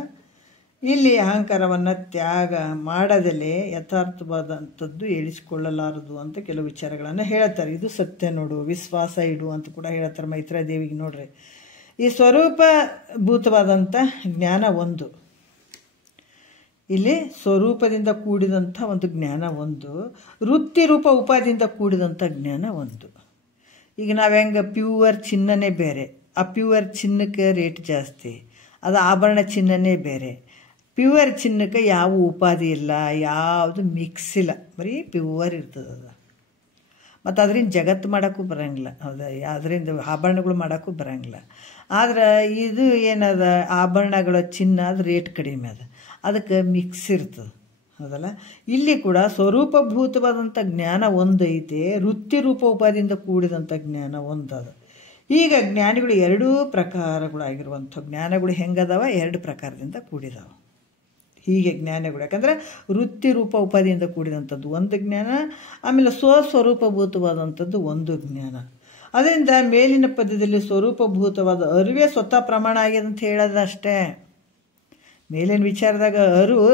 ಇಲ್ಲಿ ಅಹಂಕಾರವನ್ನು ತ್ಯಾಗ ಮಾಡದಲೇ ಯಥಾರ್ಥವಾದಂಥದ್ದು ಹೇಳಿಸಿಕೊಳ್ಳಲಾರದು ಅಂತ ಕೆಲವು ವಿಚಾರಗಳನ್ನು ಹೇಳ್ತಾರೆ. ಇದು ಸತ್ಯ ನೋಡು, ವಿಶ್ವಾಸ ಇಡು ಅಂತ ಕೂಡ ಹೇಳ್ತಾರೆ ಮೈತ್ರಾದೇವಿಗೆ. ನೋಡ್ರಿ, ಈ ಸ್ವರೂಪಭೂತವಾದಂಥ ಜ್ಞಾನ ಒಂದು, ಇಲ್ಲಿ ಸ್ವರೂಪದಿಂದ ಕೂಡಿದಂಥ ಒಂದು ಜ್ಞಾನ ಒಂದು, ವೃತ್ತಿ ರೂಪ ಉಪಾದಿಯಿಂದ ಕೂಡಿದಂಥ ಜ್ಞಾನ ಒಂದು. ಈಗ ನಾವು ಹೆಂಗೆ ಪ್ಯೂವರ್ ಚಿನ್ನನೇ ಬೇರೆ, ಆ ಪ್ಯೂವರ್ ಚಿನ್ನಕ್ಕೆ ರೇಟ್ ಜಾಸ್ತಿ, ಅದು ಆಭರಣ ಚಿನ್ನನೇ ಬೇರೆ. ಪ್ಯೂವರ್ ಚಿನ್ನಕ್ಕೆ ಯಾವ ಉಪಾಧಿ ಇಲ್ಲ, ಯಾವುದು ಮಿಕ್ಸ್ ಇಲ್ಲ, ಬರೀ ಪ್ಯೂವರ್ ಇರ್ತದೆ ಅದು. ಮತ್ತು ಅದರಿಂದ ಜಗತ್ತು ಮಾಡೋಕ್ಕೂ ಬರೋಂಗಿಲ್ಲ, ಹೌದಾ? ಅದರಿಂದ ಆಭರಣಗಳು ಮಾಡೋಕ್ಕೂ ಬರೋಂಗಿಲ್ಲ. ಆದ್ರೆ ಇದು ಏನದ, ಆಭರಣಗಳ ಚಿನ್ನ ಅದು ರೇಟ್ ಕಡಿಮೆ ಅದ, ಅದಕ್ಕೆ ಮಿಕ್ಸ್ ಇರ್ತದೆ, ಹೌದಲ್ಲ? ಇಲ್ಲಿ ಕೂಡ ಸ್ವರೂಪಭೂತವಾದಂಥ ಜ್ಞಾನ ಒಂದು ಐತೆ, ವೃತ್ತಿ ರೂಪ ಉಪಾದಿಯಿಂದ ಕೂಡಿದಂಥ ಜ್ಞಾನ ಒಂದದ. ಈಗ ಜ್ಞಾನಿಗಳು ಎರಡೂ ಪ್ರಕಾರಗಳಾಗಿರುವಂಥ ಜ್ಞಾನಗಳು ಹೆಂಗದಾವ? 2 ಪ್ರಕಾರದಿಂದ ಕೂಡಿದಾವೆ. ಹೀಗೆ ಜ್ಞಾನಗಳು, ಯಾಕಂದರೆ ವೃತ್ತಿ ರೂಪ ಉಪಾದಿಯಿಂದ ಕೂಡಿದಂಥದ್ದು ಒಂದು ಜ್ಞಾನ, ಆಮೇಲೆ ಸ್ವಸ್ವರೂಪಭೂತವಾದಂಥದ್ದು ಒಂದು ಜ್ಞಾನ. ಅದರಿಂದ ಮೇಲಿನ ಪದ್ಯದಲ್ಲಿ ಸ್ವರೂಪಭೂತವಾದ ಅರಿವೇ ಸ್ವತಃ ಪ್ರಮಾಣ ಆಗ್ಯದ ಅಂತ ಹೇಳೋದಷ್ಟೇ. ಮೇಲಿನ ವಿಚಾರದಾಗ ಅರಿವು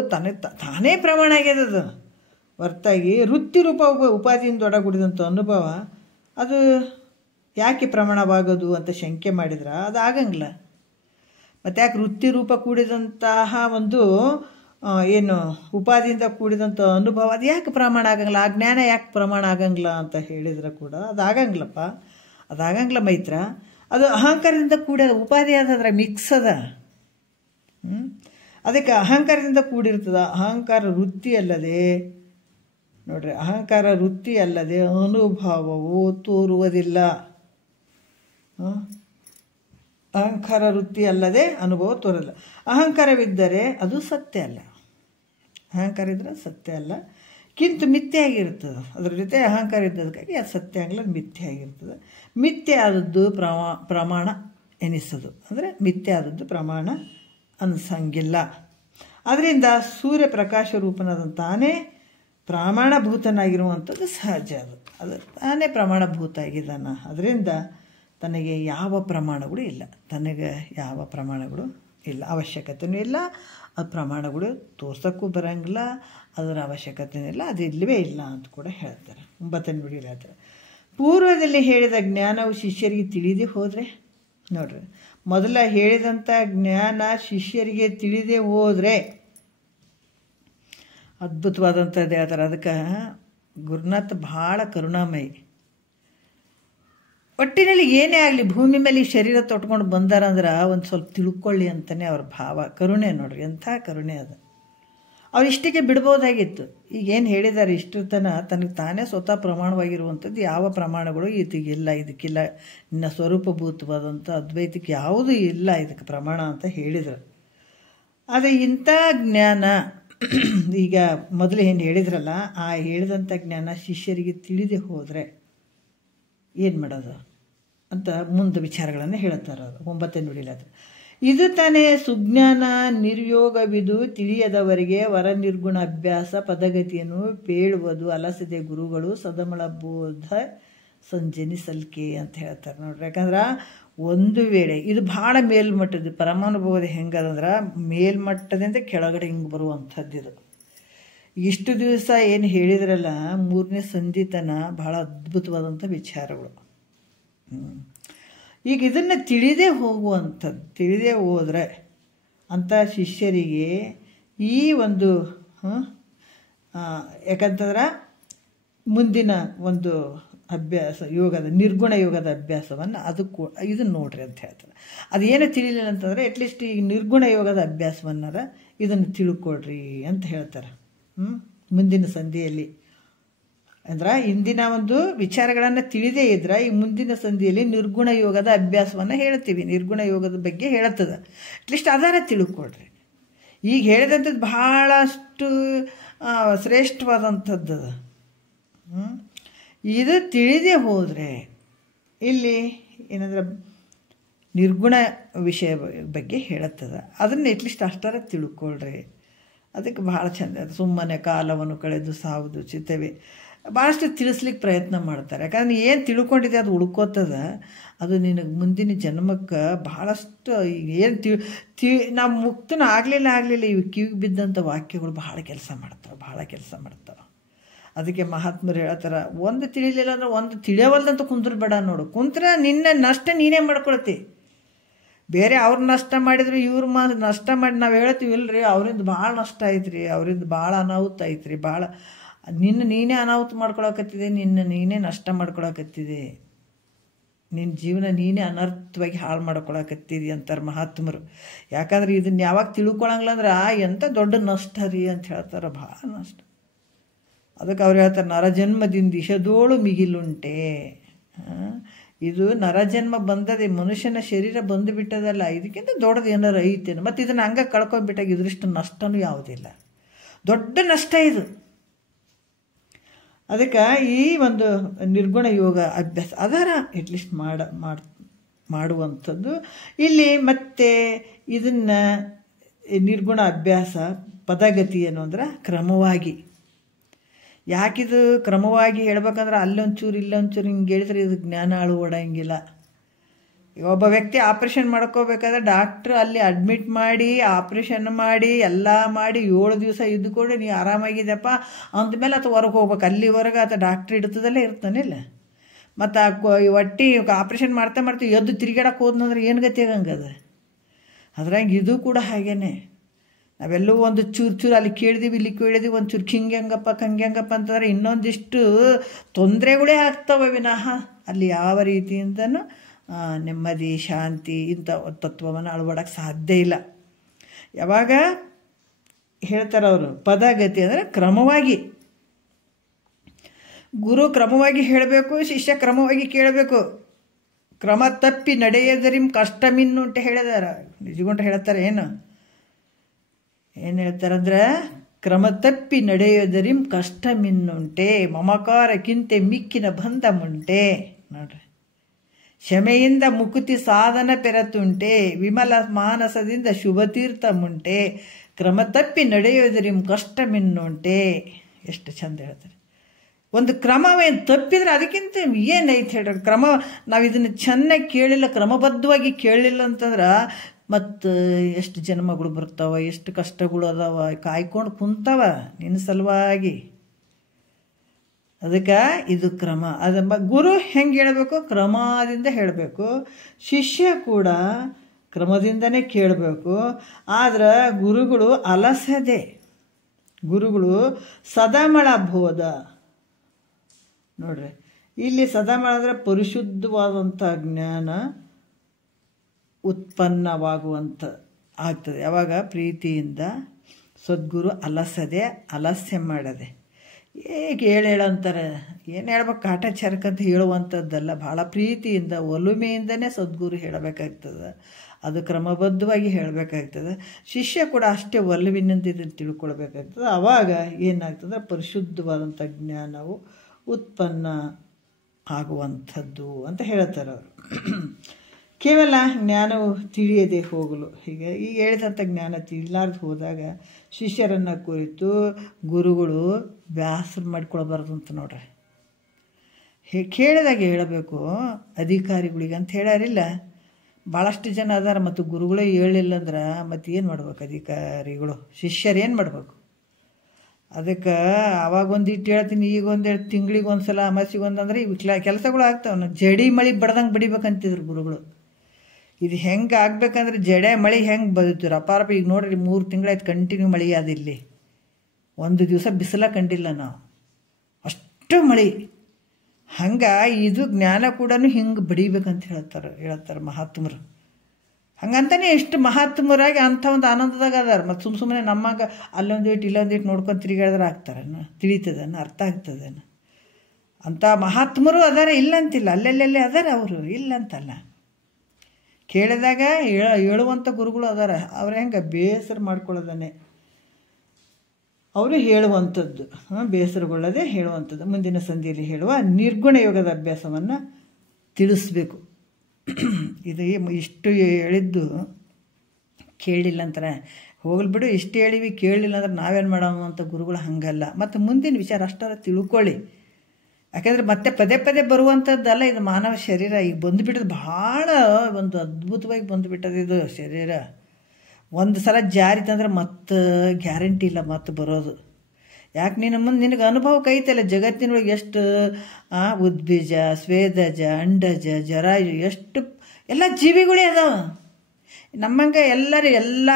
ತಾನೇ ಪ್ರಮಾಣ ಆಗ್ಯದದು ಹೊರತಾಗಿ ವೃತ್ತಿ ರೂಪ ಉಪಾದಿಯಿಂದ ಒಡಗೂಡಿದಂಥ ಅನುಭವ ಅದು ಯಾಕೆ ಪ್ರಮಾಣವಾಗೋದು ಅಂತ ಶಂಕೆ ಮಾಡಿದ್ರೆ ಅದು ಆಗಂಗಿಲ್ಲ. ಮತ್ತು ಯಾಕೆ ವೃತ್ತಿ ರೂಪ ಕೂಡಿದಂತಹ ಒಂದು ಏನು ಉಪಾದಿಯಿಂದ ಕೂಡಿದಂಥ ಅನುಭವ ಅದು ಯಾಕೆ ಪ್ರಮಾಣ ಆಗಂಗಿಲ್ಲ? ಆ ಜ್ಞಾನ ಯಾಕೆ ಪ್ರಮಾಣ ಆಗಂಗಿಲ್ಲ ಅಂತ ಹೇಳಿದ್ರೆ ಕೂಡ ಅದು ಆಗಂಗಿಲ್ಲಪ್ಪ, ಅದಾಗಂಗಿಲ್ಲ ಮೈತ್ರ. ಅದು ಅಹಂಕಾರದಿಂದ ಕೂಡಿ ಉಪಾಧಿ ಆದ್ರೆ ಮಿಕ್ಸ್ ಅದ. ಅದಕ್ಕೆ ಅಹಂಕಾರದಿಂದ ಕೂಡಿರ್ತದ. ಅಹಂಕಾರ ವೃತ್ತಿ ಅಲ್ಲದೆ ನೋಡ್ರಿ, ಅಹಂಕಾರ ವೃತ್ತಿ ಅಲ್ಲದೆ ಅನುಭವವು ತೋರುವುದಿಲ್ಲ. ಅಹಂಕಾರ ವೃತ್ತಿ ಅಲ್ಲದೆ ಅನುಭವ ತೋರಲ್ಲ. ಅಹಂಕಾರವಿದ್ದರೆ ಅದು ಸತ್ಯ ಅಲ್ಲ, ಅಹಂಕಾರ ಇದ್ರೆ ಸತ್ಯ ಅಲ್ಲ, ಕಿಂತು ಮಿಥ್ಯೆ ಆಗಿರ್ತದೆ. ಅದರ ಜೊತೆ ಅಹಂಕಾರ ಇದ್ದದಕ್ಕಾಗಿ ಅದು ಸತ್ಯ ಆಗಲ್ಲ, ಮಿಥ್ಯೆ ಆಗಿರ್ತದೆ. ಮಿಥ್ಯೆ ಆದದ್ದು ಪ್ರಮಾಣ ಎನಿಸೋದು, ಅಂದರೆ ಮಿಥ್ಯೆ ಆದದ್ದು ಪ್ರಮಾಣ ಅನಿಸಂಗಿಲ್ಲ. ಅದರಿಂದ ಸೂರ್ಯಪ್ರಕಾಶ ರೂಪನಾದಂತಾನೇ ಪ್ರಮಾಣಭೂತನಾಗಿರುವಂಥದ್ದು ಸಹಜ. ಅದು ತಾನೇ ಪ್ರಮಾಣಭೂತ ಆಗಿದ್ದಾನ. ಅದರಿಂದ ತನಗೆ ಯಾವ ಪ್ರಮಾಣಗಳು ಇಲ್ಲ, ತನಗೆ ಯಾವ ಪ್ರಮಾಣಗಳು ಇಲ್ಲ, ಅವಶ್ಯಕತೆಯೂ ಇಲ್ಲ. ಅದು ಪ್ರಮಾಣಗಳು ತೋರ್ಸೋಕ್ಕೂ ಬರೋಂಗಿಲ್ಲ, ಅದರ ಅವಶ್ಯಕತೆಯೂ ಇಲ್ಲ, ಅದು ಇಲ್ಲವೇ ಇಲ್ಲ ಅಂತ ಕೂಡ ಹೇಳ್ತಾರೆ. 9ನೇ ನುಡಿಯಲ್ಲಿ ಹೇಳ್ತಾರೆ, ಪೂರ್ವದಲ್ಲಿ ಹೇಳಿದ ಜ್ಞಾನವು ಶಿಷ್ಯರಿಗೆ ತಿಳಿದೇ ಹೋದರೆ, ನೋಡ್ರಿ, ಮೊದಲ ಹೇಳಿದಂಥ ಜ್ಞಾನ ಶಿಷ್ಯರಿಗೆ ತಿಳಿದೇ ಹೋದರೆ ಅದ್ಭುತವಾದಂಥದ್ದು ಹೇಳ್ತಾರೆ. ಅದಕ್ಕೆ ಗುರುನಾಥ ಭಾಳ ಕರುಣಾಮಯಿ. ಒಟ್ಟಿನಲ್ಲಿ ಏನೇ ಆಗಲಿ ಭೂಮಿ ಮೇಲೆ ಈ ಶರೀರ ತೊಟ್ಕೊಂಡು ಬಂದಾರಂದ್ರೆ ಒಂದು ಸ್ವಲ್ಪ ತಿಳ್ಕೊಳ್ಳಿ ಅಂತಲೇ ಅವ್ರ ಭಾವ. ಕರುಣೆ ನೋಡ್ರಿ, ಎಂಥ ಕರುಣೆ ಅದು. ಅವ್ರು ಇಷ್ಟಕ್ಕೆ ಬಿಡ್ಬೋದಾಗಿತ್ತು. ಈಗೇನು ಹೇಳಿದ್ದಾರೆ ಇಷ್ಟು ತನಗೆ ತಾನೇ ಸ್ವತಃ ಪ್ರಮಾಣವಾಗಿರುವಂಥದ್ದು ಯಾವ ಪ್ರಮಾಣಗಳು ಇದಕ್ಕಿಲ್ಲ, ಇದಕ್ಕಿಲ್ಲ, ನಿನ್ನ ಸ್ವರೂಪಭೂತವಾದಂಥ ಅದ್ವೈತಕ್ಕೆ ಯಾವುದೂ ಇಲ್ಲ ಇದಕ್ಕೆ ಪ್ರಮಾಣ ಅಂತ ಹೇಳಿದರು. ಆದರೆ ಇಂಥ ಜ್ಞಾನ ಈಗ ಮೊದಲು ಏನು ಹೇಳಿದ್ರಲ್ಲ, ಆ ಹೇಳಿದಂಥ ಜ್ಞಾನ ಶಿಷ್ಯರಿಗೆ ತಿಳಿದೇ ಹೋದರೆ ಏನು ಮಾಡೋದು ಅಂತ ಮುಂದೆ ವಿಚಾರಗಳನ್ನು ಹೇಳ್ತಾರೆ ಅವರು 9ನೇ ನುಡಿಯಲ್ಲಿ. ಇದು ತಾನೇ ಸುಜ್ಞಾನ ನಿರ್ಯೋಗವಿದು ತಿಳಿಯದವರಿಗೆ ವರ ನಿರ್ಗುಣ ಅಭ್ಯಾಸ ಪದಗತಿಯನ್ನು ಪೇಳುವುದು ಅಲಸದೆ ಗುರುಗಳು ಸದಮಳ ಬೋಧ ಸಂಜನಿಸಲ್ಕೆ ಅಂತ ಹೇಳ್ತಾರೆ ನೋಡ್ರಿ. ಯಾಕಂದ್ರೆ ಒಂದು ವೇಳೆ ಇದು ಭಾಳ ಮೇಲ್ಮಟ್ಟದ ಪರಮಾನುಭವದ ಹೆಂಗದಂದ್ರೆ ಮೇಲ್ಮಟ್ಟದಿಂದ ಕೆಳಗಡೆ ಹಿಂಗೆ ಬರುವಂಥದ್ದು. ಇದು ಇಷ್ಟು ದಿವಸ ಏನು ಹೇಳಿದ್ರಲ್ಲ 3ನೇ ಸಂಧಿತನ ಭಾಳ ಅದ್ಭುತವಾದಂಥ ವಿಚಾರಗಳು. ಈಗ ಇದನ್ನು ತಿಳಿದೇ ಹೋಗುವಂಥದ್ದು, ತಿಳಿದೇ ಹೋದರೆ ಅಂಥ ಶಿಷ್ಯರಿಗೆ ಈ ಒಂದು ಯಾಕಂತಂದ್ರೆ ಮುಂದಿನ ಒಂದು ಅಭ್ಯಾಸ ಯೋಗದ ನಿರ್ಗುಣ ಯೋಗದ ಅಭ್ಯಾಸವನ್ನು ಅದಕ್ಕೂ ಇದನ್ನು ನೋಡ್ರಿ ಅಂತ ಹೇಳ್ತಾರೆ. ಅದೇನು ತಿಳಿಲಿಲ್ಲ ಅಂತಂದರೆ ಅಟ್ಲೀಸ್ಟ್ ಈ ನಿರ್ಗುಣ ಯೋಗದ ಅಭ್ಯಾಸವನ್ನಾರ ಇದನ್ನು ತಿಳ್ಕೊಳ್ರಿ ಅಂತ ಹೇಳ್ತಾರೆ ಮುಂದಿನ ಸಂಧಿಯಲ್ಲಿ. ಅಂದ್ರೆ ಇಂದಿನ ಒಂದು ವಿಚಾರಗಳನ್ನು ತಿಳಿದೇ ಇದ್ರೆ ಈ ಮುಂದಿನ ಸಂಧಿಯಲ್ಲಿ ನಿರ್ಗುಣ ಯೋಗದ ಅಭ್ಯಾಸವನ್ನು ಹೇಳ್ತೀವಿ, ನಿರ್ಗುಣ ಯೋಗದ ಬಗ್ಗೆ ಹೇಳ್ತದೆ. ಅಟ್ಲೀಸ್ಟ್ ಅದರ ತಿಳ್ಕೊಳ್ರಿ. ಈಗ ಹೇಳಿದಂಥದ್ದು ಬಹಳಷ್ಟು ಶ್ರೇಷ್ಠವಾದಂಥದ್ದು. ಇದು ತಿಳಿದೇ ಹೋದರೆ ಇಲ್ಲಿ ಏನಂದ್ರೆ ನಿರ್ಗುಣ ವಿಷಯ ಬಗ್ಗೆ ಹೇಳುತ್ತದೆ, ಅದನ್ನು ಅಟ್ಲೀಸ್ಟ್ ಅಷ್ಟರ ತಿಳ್ಕೊಳ್ರಿ. ಅದಕ್ಕೆ ಭಾಳ ಚಂದ. ಸುಮ್ಮನೆ ಕಾಲವನ್ನು ಕಳೆದು ಸಾವುದು ಚಿತ್ತವೇ ಭಾಳಷ್ಟು ತಿಳಿಸ್ಲಿಕ್ಕೆ ಪ್ರಯತ್ನ ಮಾಡ್ತಾರೆ. ಯಾಕಂದ್ರೆ ಏನು ತಿಳ್ಕೊಂಡಿದೆ ಅದು ಉಳ್ಕೋತದ, ಅದು ನಿನಗೆ ಮುಂದಿನ ಜನ್ಮಕ್ಕೆ ಭಾಳಷ್ಟು ಈಗ ಏನು ನಾವು ಮುಕ್ತನ ಆಗಲಿಲ್ಲ ಇವು ಕಿವಿಗೆ ಬಿದ್ದಂಥ ವಾಕ್ಯಗಳು ಭಾಳ ಕೆಲಸ ಮಾಡ್ತಾವೆ. ಅದಕ್ಕೆ ಮಹಾತ್ಮರು ಹೇಳ್ತಾರೆ, ಒಂದು ತಿಳಿಲಿಲ್ಲ ಅಂದ್ರೆ ಒಂದು ತಿಳಿಯವಲ್ದಂತ ಕುಂದ್ರಬೇಡ ನೋಡು. ಕುಂತ್ರೆ ನಿನ್ನ ನಷ್ಟ ನೀನೇ ಮಾಡ್ಕೊಳ್ತಿ. ಬೇರೆ ಅವ್ರು ನಷ್ಟ ಮಾಡಿದ್ರು ಇವ್ರು ನಷ್ಟ ಮಾಡಿ ನಾವು ಹೇಳ್ತೀವಿ ಇಲ್ರಿ ಅವರಿಂದ ಭಾಳ ನಷ್ಟ ಐತ್ರಿ, ಅವರಿಂದ ಭಾಳ ಅನಾಹುತ ಐತ್ರಿ, ಭಾಳ ನೀನೇ ಅನಾಹುತ ಮಾಡ್ಕೊಳಕತ್ತಿದೆ, ನೀನೇ ನಷ್ಟ ಮಾಡ್ಕೊಳಕತ್ತಿದೆ, ನಿನ್ನ ಜೀವನ ನೀನೇ ಅನರ್ಥವಾಗಿ ಹಾಳು ಮಾಡ್ಕೊಳಕತ್ತಿದೆ ಅಂತಾರೆ ಮಹಾತ್ಮರು. ಯಾಕಂದ್ರೆ ಇದನ್ನು ಯಾವಾಗ ತಿಳ್ಕೊಳಂಗಿಲ್ಲ ಅಂದ್ರೆ ಎಂಥ ದೊಡ್ಡ ನಷ್ಟ ರೀ ಅಂತ ಹೇಳ್ತಾರೆ, ಭಾಳ ನಷ್ಟ. ಅದಕ್ಕೆ ಅವ್ರು ಹೇಳ್ತಾರೆ, ನರಜನ್ಮದಿಂದ ಇಷದೋಳು ಮಿಗಿಲುಂಟೆ. ಇದು ನರಜನ್ಮ ಬಂದದೆ, ಮನುಷ್ಯನ ಶರೀರ ಬಂದು ಬಿಟ್ಟದಲ್ಲ, ಇದಕ್ಕಿಂತ ದೊಡ್ಡದು ಏನಾರು ಐತೇನು. ಮತ್ತು ಇದನ್ನು ಹಂಗೆ ಕಳ್ಕೊಂಡ್ಬಿಟ್ಟಾಗ ಇದ್ರಷ್ಟು ನಷ್ಟನೂ ಯಾವುದಿಲ್ಲ, ದೊಡ್ಡ ನಷ್ಟ ಇದು. ಅದಕ್ಕೆ ಈ ಒಂದು ನಿರ್ಗುಣ ಯೋಗ ಅಭ್ಯಾಸ ಅದರ ಅಟ್ಲೀಸ್ಟ್ ಮಾಡುವಂಥದ್ದು ಇಲ್ಲಿ. ಮತ್ತು ಇದನ್ನು ನಿರ್ಗುಣ ಅಭ್ಯಾಸ ಪದಗತಿ ಏನು ಅಂದ್ರೆ ಕ್ರಮವಾಗಿ. ಯಾಕಿದು ಕ್ರಮವಾಗಿ ಹೇಳ್ಬೇಕಂದ್ರೆ ಅಲ್ಲೊಂಚೂರು ಇಲ್ಲೊಂಚೂರು ಹಿಂಗೆ ಹೇಳಿದ್ರೆ ಇದು ಜ್ಞಾನ ಅಳವಡಂಗಿಲ್ಲ. ಈಗ ಒಬ್ಬ ವ್ಯಕ್ತಿ ಆಪ್ರೇಷನ್ ಮಾಡ್ಕೋಬೇಕಾದ್ರೆ ಡಾಕ್ಟ್ರು ಅಲ್ಲಿ ಅಡ್ಮಿಟ್ ಮಾಡಿ ಆಪ್ರೇಷನ್ ಮಾಡಿ ಎಲ್ಲ ಮಾಡಿ 7 ದಿವಸ ಇದ್ದುಕೊಂಡು ನೀ ಆರಾಮಾಗಿದ್ದೆಪ್ಪ ಅಂದಮೇಲೆ ಆತ ಹೊರಗೆ ಹೋಗ್ಬೇಕು. ಅಲ್ಲಿವರೆಗೆ ಆತ ಡಾಕ್ಟ್ರ್ ಹಿಡಿತದಲ್ಲೇ ಇರ್ತಾನಿಲ್ಲ. ಮತ್ತು ಹೊಟ್ಟಿ ಆಪ್ರೇಷನ್ ಮಾಡ್ತಾ ಎದ್ದು ತಿರುಗಾಡಕ್ಕೆ ಹೋದ್ನಂದ್ರೆ ಏನು ಗತಿ ಆಗಂಗದ. ಅದ್ರಂಗೆ ಇದು ಕೂಡ ಹಾಗೇನೆ. ನಾವೆಲ್ಲವೂ ಒಂದು ಚೂರು ಅಲ್ಲಿ ಕೇಳಿದೀವಿ, ಇಲ್ಲಿ ಕೇಳಿದೀವಿ, ಒಂದು ಚೂರು ಹಿಂಗೆಂಗಪ್ಪ ಅಂತಂದ್ರೆ ಇನ್ನೊಂದಿಷ್ಟು ತೊಂದರೆಗಳೇ ಆಗ್ತವೆ ವಿನಃ ಅಲ್ಲಿ ಯಾವ ರೀತಿಯಿಂದನೂ ನೆಮ್ಮದಿ ಶಾಂತಿ ಇಂಥ ತತ್ವವನ್ನು ಅಳವಡಕ್ಕೆ ಸಾಧ್ಯ ಇಲ್ಲ. ಯಾವಾಗ ಹೇಳ್ತಾರೆ ಅವರು ಪದಗತಿ ಅಂದರೆ ಕ್ರಮವಾಗಿ, ಗುರು ಕ್ರಮವಾಗಿ ಹೇಳಬೇಕು, ಶಿಷ್ಯ ಕ್ರಮವಾಗಿ ಕೇಳಬೇಕು. ಕ್ರಮ ತಪ್ಪಿ ನಡೆಯದರಿಂ ಕಷ್ಟಮಿನ್ನುಂಟೆ ಹೇಳಿದಾರ. ನಿಜಗೊಂಡು ಹೇಳ್ತಾರೆ ಏನು ಹೇಳ್ತಾರಂದ್ರೆ, ಕ್ರಮ ತಪ್ಪಿ ನಡೆಯೋದರಿಂ ಕಷ್ಟ ಮಿನ್ನುಂಟೆ, ಮಮಕಾರಕ್ಕಿಂತೆ ಮಿಕ್ಕಿನ ಬಂಧ ಮುಂಟೆ. ನೋಡ್ರಿ, ಕ್ಷಮೆಯಿಂದ ಮುಕುತಿ ಸಾಧನ ಪೆರತುಂಟೆ, ವಿಮಲ ಮಾನಸದಿಂದ ಶುಭತೀರ್ಥ ಮುಂಟೆ, ಕ್ರಮ ತಪ್ಪಿ ನಡೆಯೋದರಿಂ ಕಷ್ಟ ಮಿನ್ನುಂಟೆ. ಎಷ್ಟು ಚಂದ ಹೇಳ್ತಾರೆ. ಒಂದು ಕ್ರಮವೇನು ತಪ್ಪಿದ್ರೆ ಅದಕ್ಕಿಂತ ಏನೈತೆ ಹೇಳ್ರಿ ಕ್ರಮ. ನಾವು ಇದನ್ನು ಚೆನ್ನಾಗಿ ಕೇಳಿಲ್ಲ, ಕ್ರಮಬದ್ಧವಾಗಿ ಕೇಳಲಿಲ್ಲ ಅಂತಂದ್ರೆ ಮತ್ತು ಎಷ್ಟು ಜನ್ಮಗಳು ಬರ್ತಾವ, ಎಷ್ಟು ಕಷ್ಟಗಳು ಅದಾವ, ಕಾಯ್ಕೊಂಡು ಕುಂತಾವ ನಿನ್ನ ಸಲುವಾಗಿ. ಅದಕ್ಕೆ ಇದು ಕ್ರಮ. ಅದ ಗುರು ಹೆಂಗೆ ಹೇಳಬೇಕು, ಕ್ರಮದಿಂದ ಹೇಳಬೇಕು. ಶಿಷ್ಯ ಕೂಡ ಕ್ರಮದಿಂದನೇ ಕೇಳಬೇಕು. ಆದ್ರೆ ಗುರುಗಳು ಅಲಸದೆ, ಗುರುಗಳು ಸದಮಳ ಬೋಧ. ನೋಡ್ರಿ, ಇಲ್ಲಿ ಸದಮಳ ಅಂದರೆ ಪರಿಶುದ್ಧವಾದಂಥ ಜ್ಞಾನ ಉತ್ಪನ್ನವಾಗುವಂಥ ಆಗ್ತದೆ. ಯಾವಾಗ ಪ್ರೀತಿಯಿಂದ ಸದ್ಗುರು ಅಲಸದೆ ಆಲಸ್ಯ ಮಾಡದೆ. ಹೇಗೆ ಹೇಳಂತಾರೆ, ಏನು ಹೇಳ್ಬೇಕು, ಕಾಟಾಚಾರಕ್ಕಂತ ಹೇಳುವಂಥದ್ದಲ್ಲ. ಭಾಳ ಪ್ರೀತಿಯಿಂದ ಒಲುಮೆಯಿಂದನೇ ಸದ್ಗುರು ಹೇಳಬೇಕಾಗ್ತದೆ. ಅದು ಕ್ರಮಬದ್ಧವಾಗಿ ಹೇಳಬೇಕಾಗ್ತದೆ. ಶಿಷ್ಯ ಕೂಡ ಅಷ್ಟೇ ಒಲವಿನಿಂದ ಇದನ್ನು ತಿಳ್ಕೊಳ್ಬೇಕಾಗ್ತದೆ. ಆವಾಗ ಏನಾಗ್ತದೆ, ಪರಿಶುದ್ಧವಾದಂಥ ಜ್ಞಾನವು ಉತ್ಪನ್ನ ಆಗುವಂಥದ್ದು ಅಂತ ಹೇಳ್ತಾರೆ ಅವರು. ಕೇವಲ ಜ್ಞಾನವು ತಿಳಿಯದೆ ಹೋಗಲು, ಹೀಗೆ ಈಗ ಹೇಳಿದಂಥ ಜ್ಞಾನ ತಿಳಿಲಾರ್ದು ಹೋದಾಗ ಶಿಷ್ಯರನ್ನು ಕುರಿತು ಗುರುಗಳು ಬೇಸರ ಮಾಡ್ಕೊಳ್ಬಾರ್ದು ಅಂತ ನೋಡ್ರಿ. ಕೇಳಿದಾಗ ಹೇಳಬೇಕು ಅಧಿಕಾರಿಗಳಿಗೆ ಅಂತ ಹೇಳ್ಯಾರಿಲ್ಲ. ಭಾಳಷ್ಟು ಜನ ಅದಾರ, ಮತ್ತು ಗುರುಗಳೇ ಹೇಳಿಲ್ಲ ಅಂದ್ರೆ ಮತ್ತು ಏನು ಮಾಡ್ಬೇಕು ಅಧಿಕಾರಿಗಳು, ಶಿಷ್ಯರು ಏನು ಮಾಡ್ಬೇಕು? ಅದಕ್ಕೆ ಅವಾಗ ಒಂದಿಟ್ಟು ಹೇಳ್ತೀನಿ, ಈಗ ಒಂದೆರಡು ತಿಂಗಳಿಗೆ ಒಂದು ಸಲ ಅಮಾಸಿಗೆ ಅಂದ್ರೆ ಇವು ಕೆಲಸಗಳು ಆಗ್ತಾವೆ. ಜಡಿ ಮಳೆ ಬಡ್ದಂಗೆ ಬಡಿಬೇಕಂತಿದ್ರು ಗುರುಗಳು. ಇದು ಹೆಂಗೆ ಆಗ್ಬೇಕಂದ್ರೆ ಜಡೆ ಮಳೆ ಹೆಂಗೆ ಬದುತ್ತೀರ ಅಪಾರಪ. ಈಗ ನೋಡ್ರಿ 3 ತಿಂಗಳಾಯ್ತು ಕಂಟಿನ್ಯೂ ಮಳೆ ಆದಿಲ್ಲಿ, ಒಂದು ದಿವಸ ಬಿಸಿಲ ಕಂಡಿಲ್ಲ ನಾವು, ಅಷ್ಟು ಮಳೆ. ಹಂಗೆ ಇದು ಜ್ಞಾನ ಕೂಡ ಹಿಂಗೆ ಬಡಿಬೇಕಂತ ಹೇಳ್ತಾರೆ ಮಹಾತ್ಮರು. ಹಂಗಂತಾನೆ ಎಷ್ಟು ಮಹಾತ್ಮರಾಗಿ ಅಂಥ ಒಂದು ಆನಂದದಾಗ ಅದಾರ. ಮತ್ತು ಸುಮ್ಮನೆ ನಮ್ಮಂಗ ಅಲ್ಲೊಂದಿಟ್ಟು ಇಲ್ಲೊಂದಿಟ್ಟು ನೋಡ್ಕೊಂಡು ತಿರುಗಾಡಿದ್ರೆ ಆಗ್ತಾರನ, ತಿಳಿತದನ, ಅರ್ಥ ಆಗ್ತದೇನ. ಅಂಥ ಮಹಾತ್ಮರು ಅದಾರ, ಇಲ್ಲ ಅಂತಿಲ್ಲ, ಅಲ್ಲೆಲ್ಲೆಲ್ಲೇ ಅದಾರ ಅವರು, ಇಲ್ಲ ಅಂತಲ್ಲ. ಕೇಳಿದಾಗ ಹೇಳುವಂಥ ಗುರುಗಳು ಅದಾರ. ಅವ್ರು ಹೆಂಗೆ ಬೇಸರ ಮಾಡ್ಕೊಳ್ಳೋದನ್ನೇ ಅವರು ಹೇಳುವಂಥದ್ದು, ಬೇಸರಗೊಳ್ಳದೆ ಹೇಳುವಂಥದ್ದು. ಮುಂದಿನ ಸಂಧಿಯಲ್ಲಿ ಹೇಳುವ ನಿರ್ಗುಣ ಯೋಗದ ಅಭ್ಯಾಸವನ್ನು ತಿಳಿಸ್ಬೇಕು. ಇದು ಇಷ್ಟು ಹೇಳಿದ್ದು ಕೇಳಿಲ್ಲ ಅಂತಾರೆ, ಹೋಗ್ಲಿ ಬಿಡು ಇಷ್ಟು ಹೇಳಿವಿ ಕೇಳಲಿಲ್ಲ ಅಂದ್ರೆ ನಾವೇನು ಮಾಡೋಣ ಅಂತ ಗುರುಗಳು ಹಂಗಲ್ಲ. ಮತ್ತು ಮುಂದಿನ ವಿಚಾರ ಅಷ್ಟಾರ ತಿಳ್ಕೊಳ್ಳಿ. ಯಾಕೆಂದರೆ ಮತ್ತೆ ಪದೇ ಪದೇ ಬರುವಂಥದ್ದಲ್ಲ ಇದು ಮಾನವ ಶರೀರ. ಈಗ ಬಂದುಬಿಟ್ಟದು, ಭಾಳ ಒಂದು ಅದ್ಭುತವಾಗಿ ಬಂದುಬಿಟ್ಟದು ಇದು ಶರೀರ. ಒಂದು ಸಲ ಜಾರಿ ತಂದ್ರೆ ಮತ್ತೆ ಗ್ಯಾರಂಟಿ ಇಲ್ಲ ಮತ್ತೆ ಬರೋದು. ಯಾಕೆ ನಿನಗೆ ಅನುಭವ ಕೈತಲ್ಲ, ಜಗತ್ತಿನೊಳಗೆ ಎಷ್ಟು ಉದ್ಬೀಜ, ಸ್ವೇದಜ, ಅಂಡಜ, ಜರಾಯು, ಎಷ್ಟು ಎಲ್ಲ ಜೀವಿಗಳೇ ಅದಾವ. ನಮ್ಮಂಗೆ ಎಲ್ಲ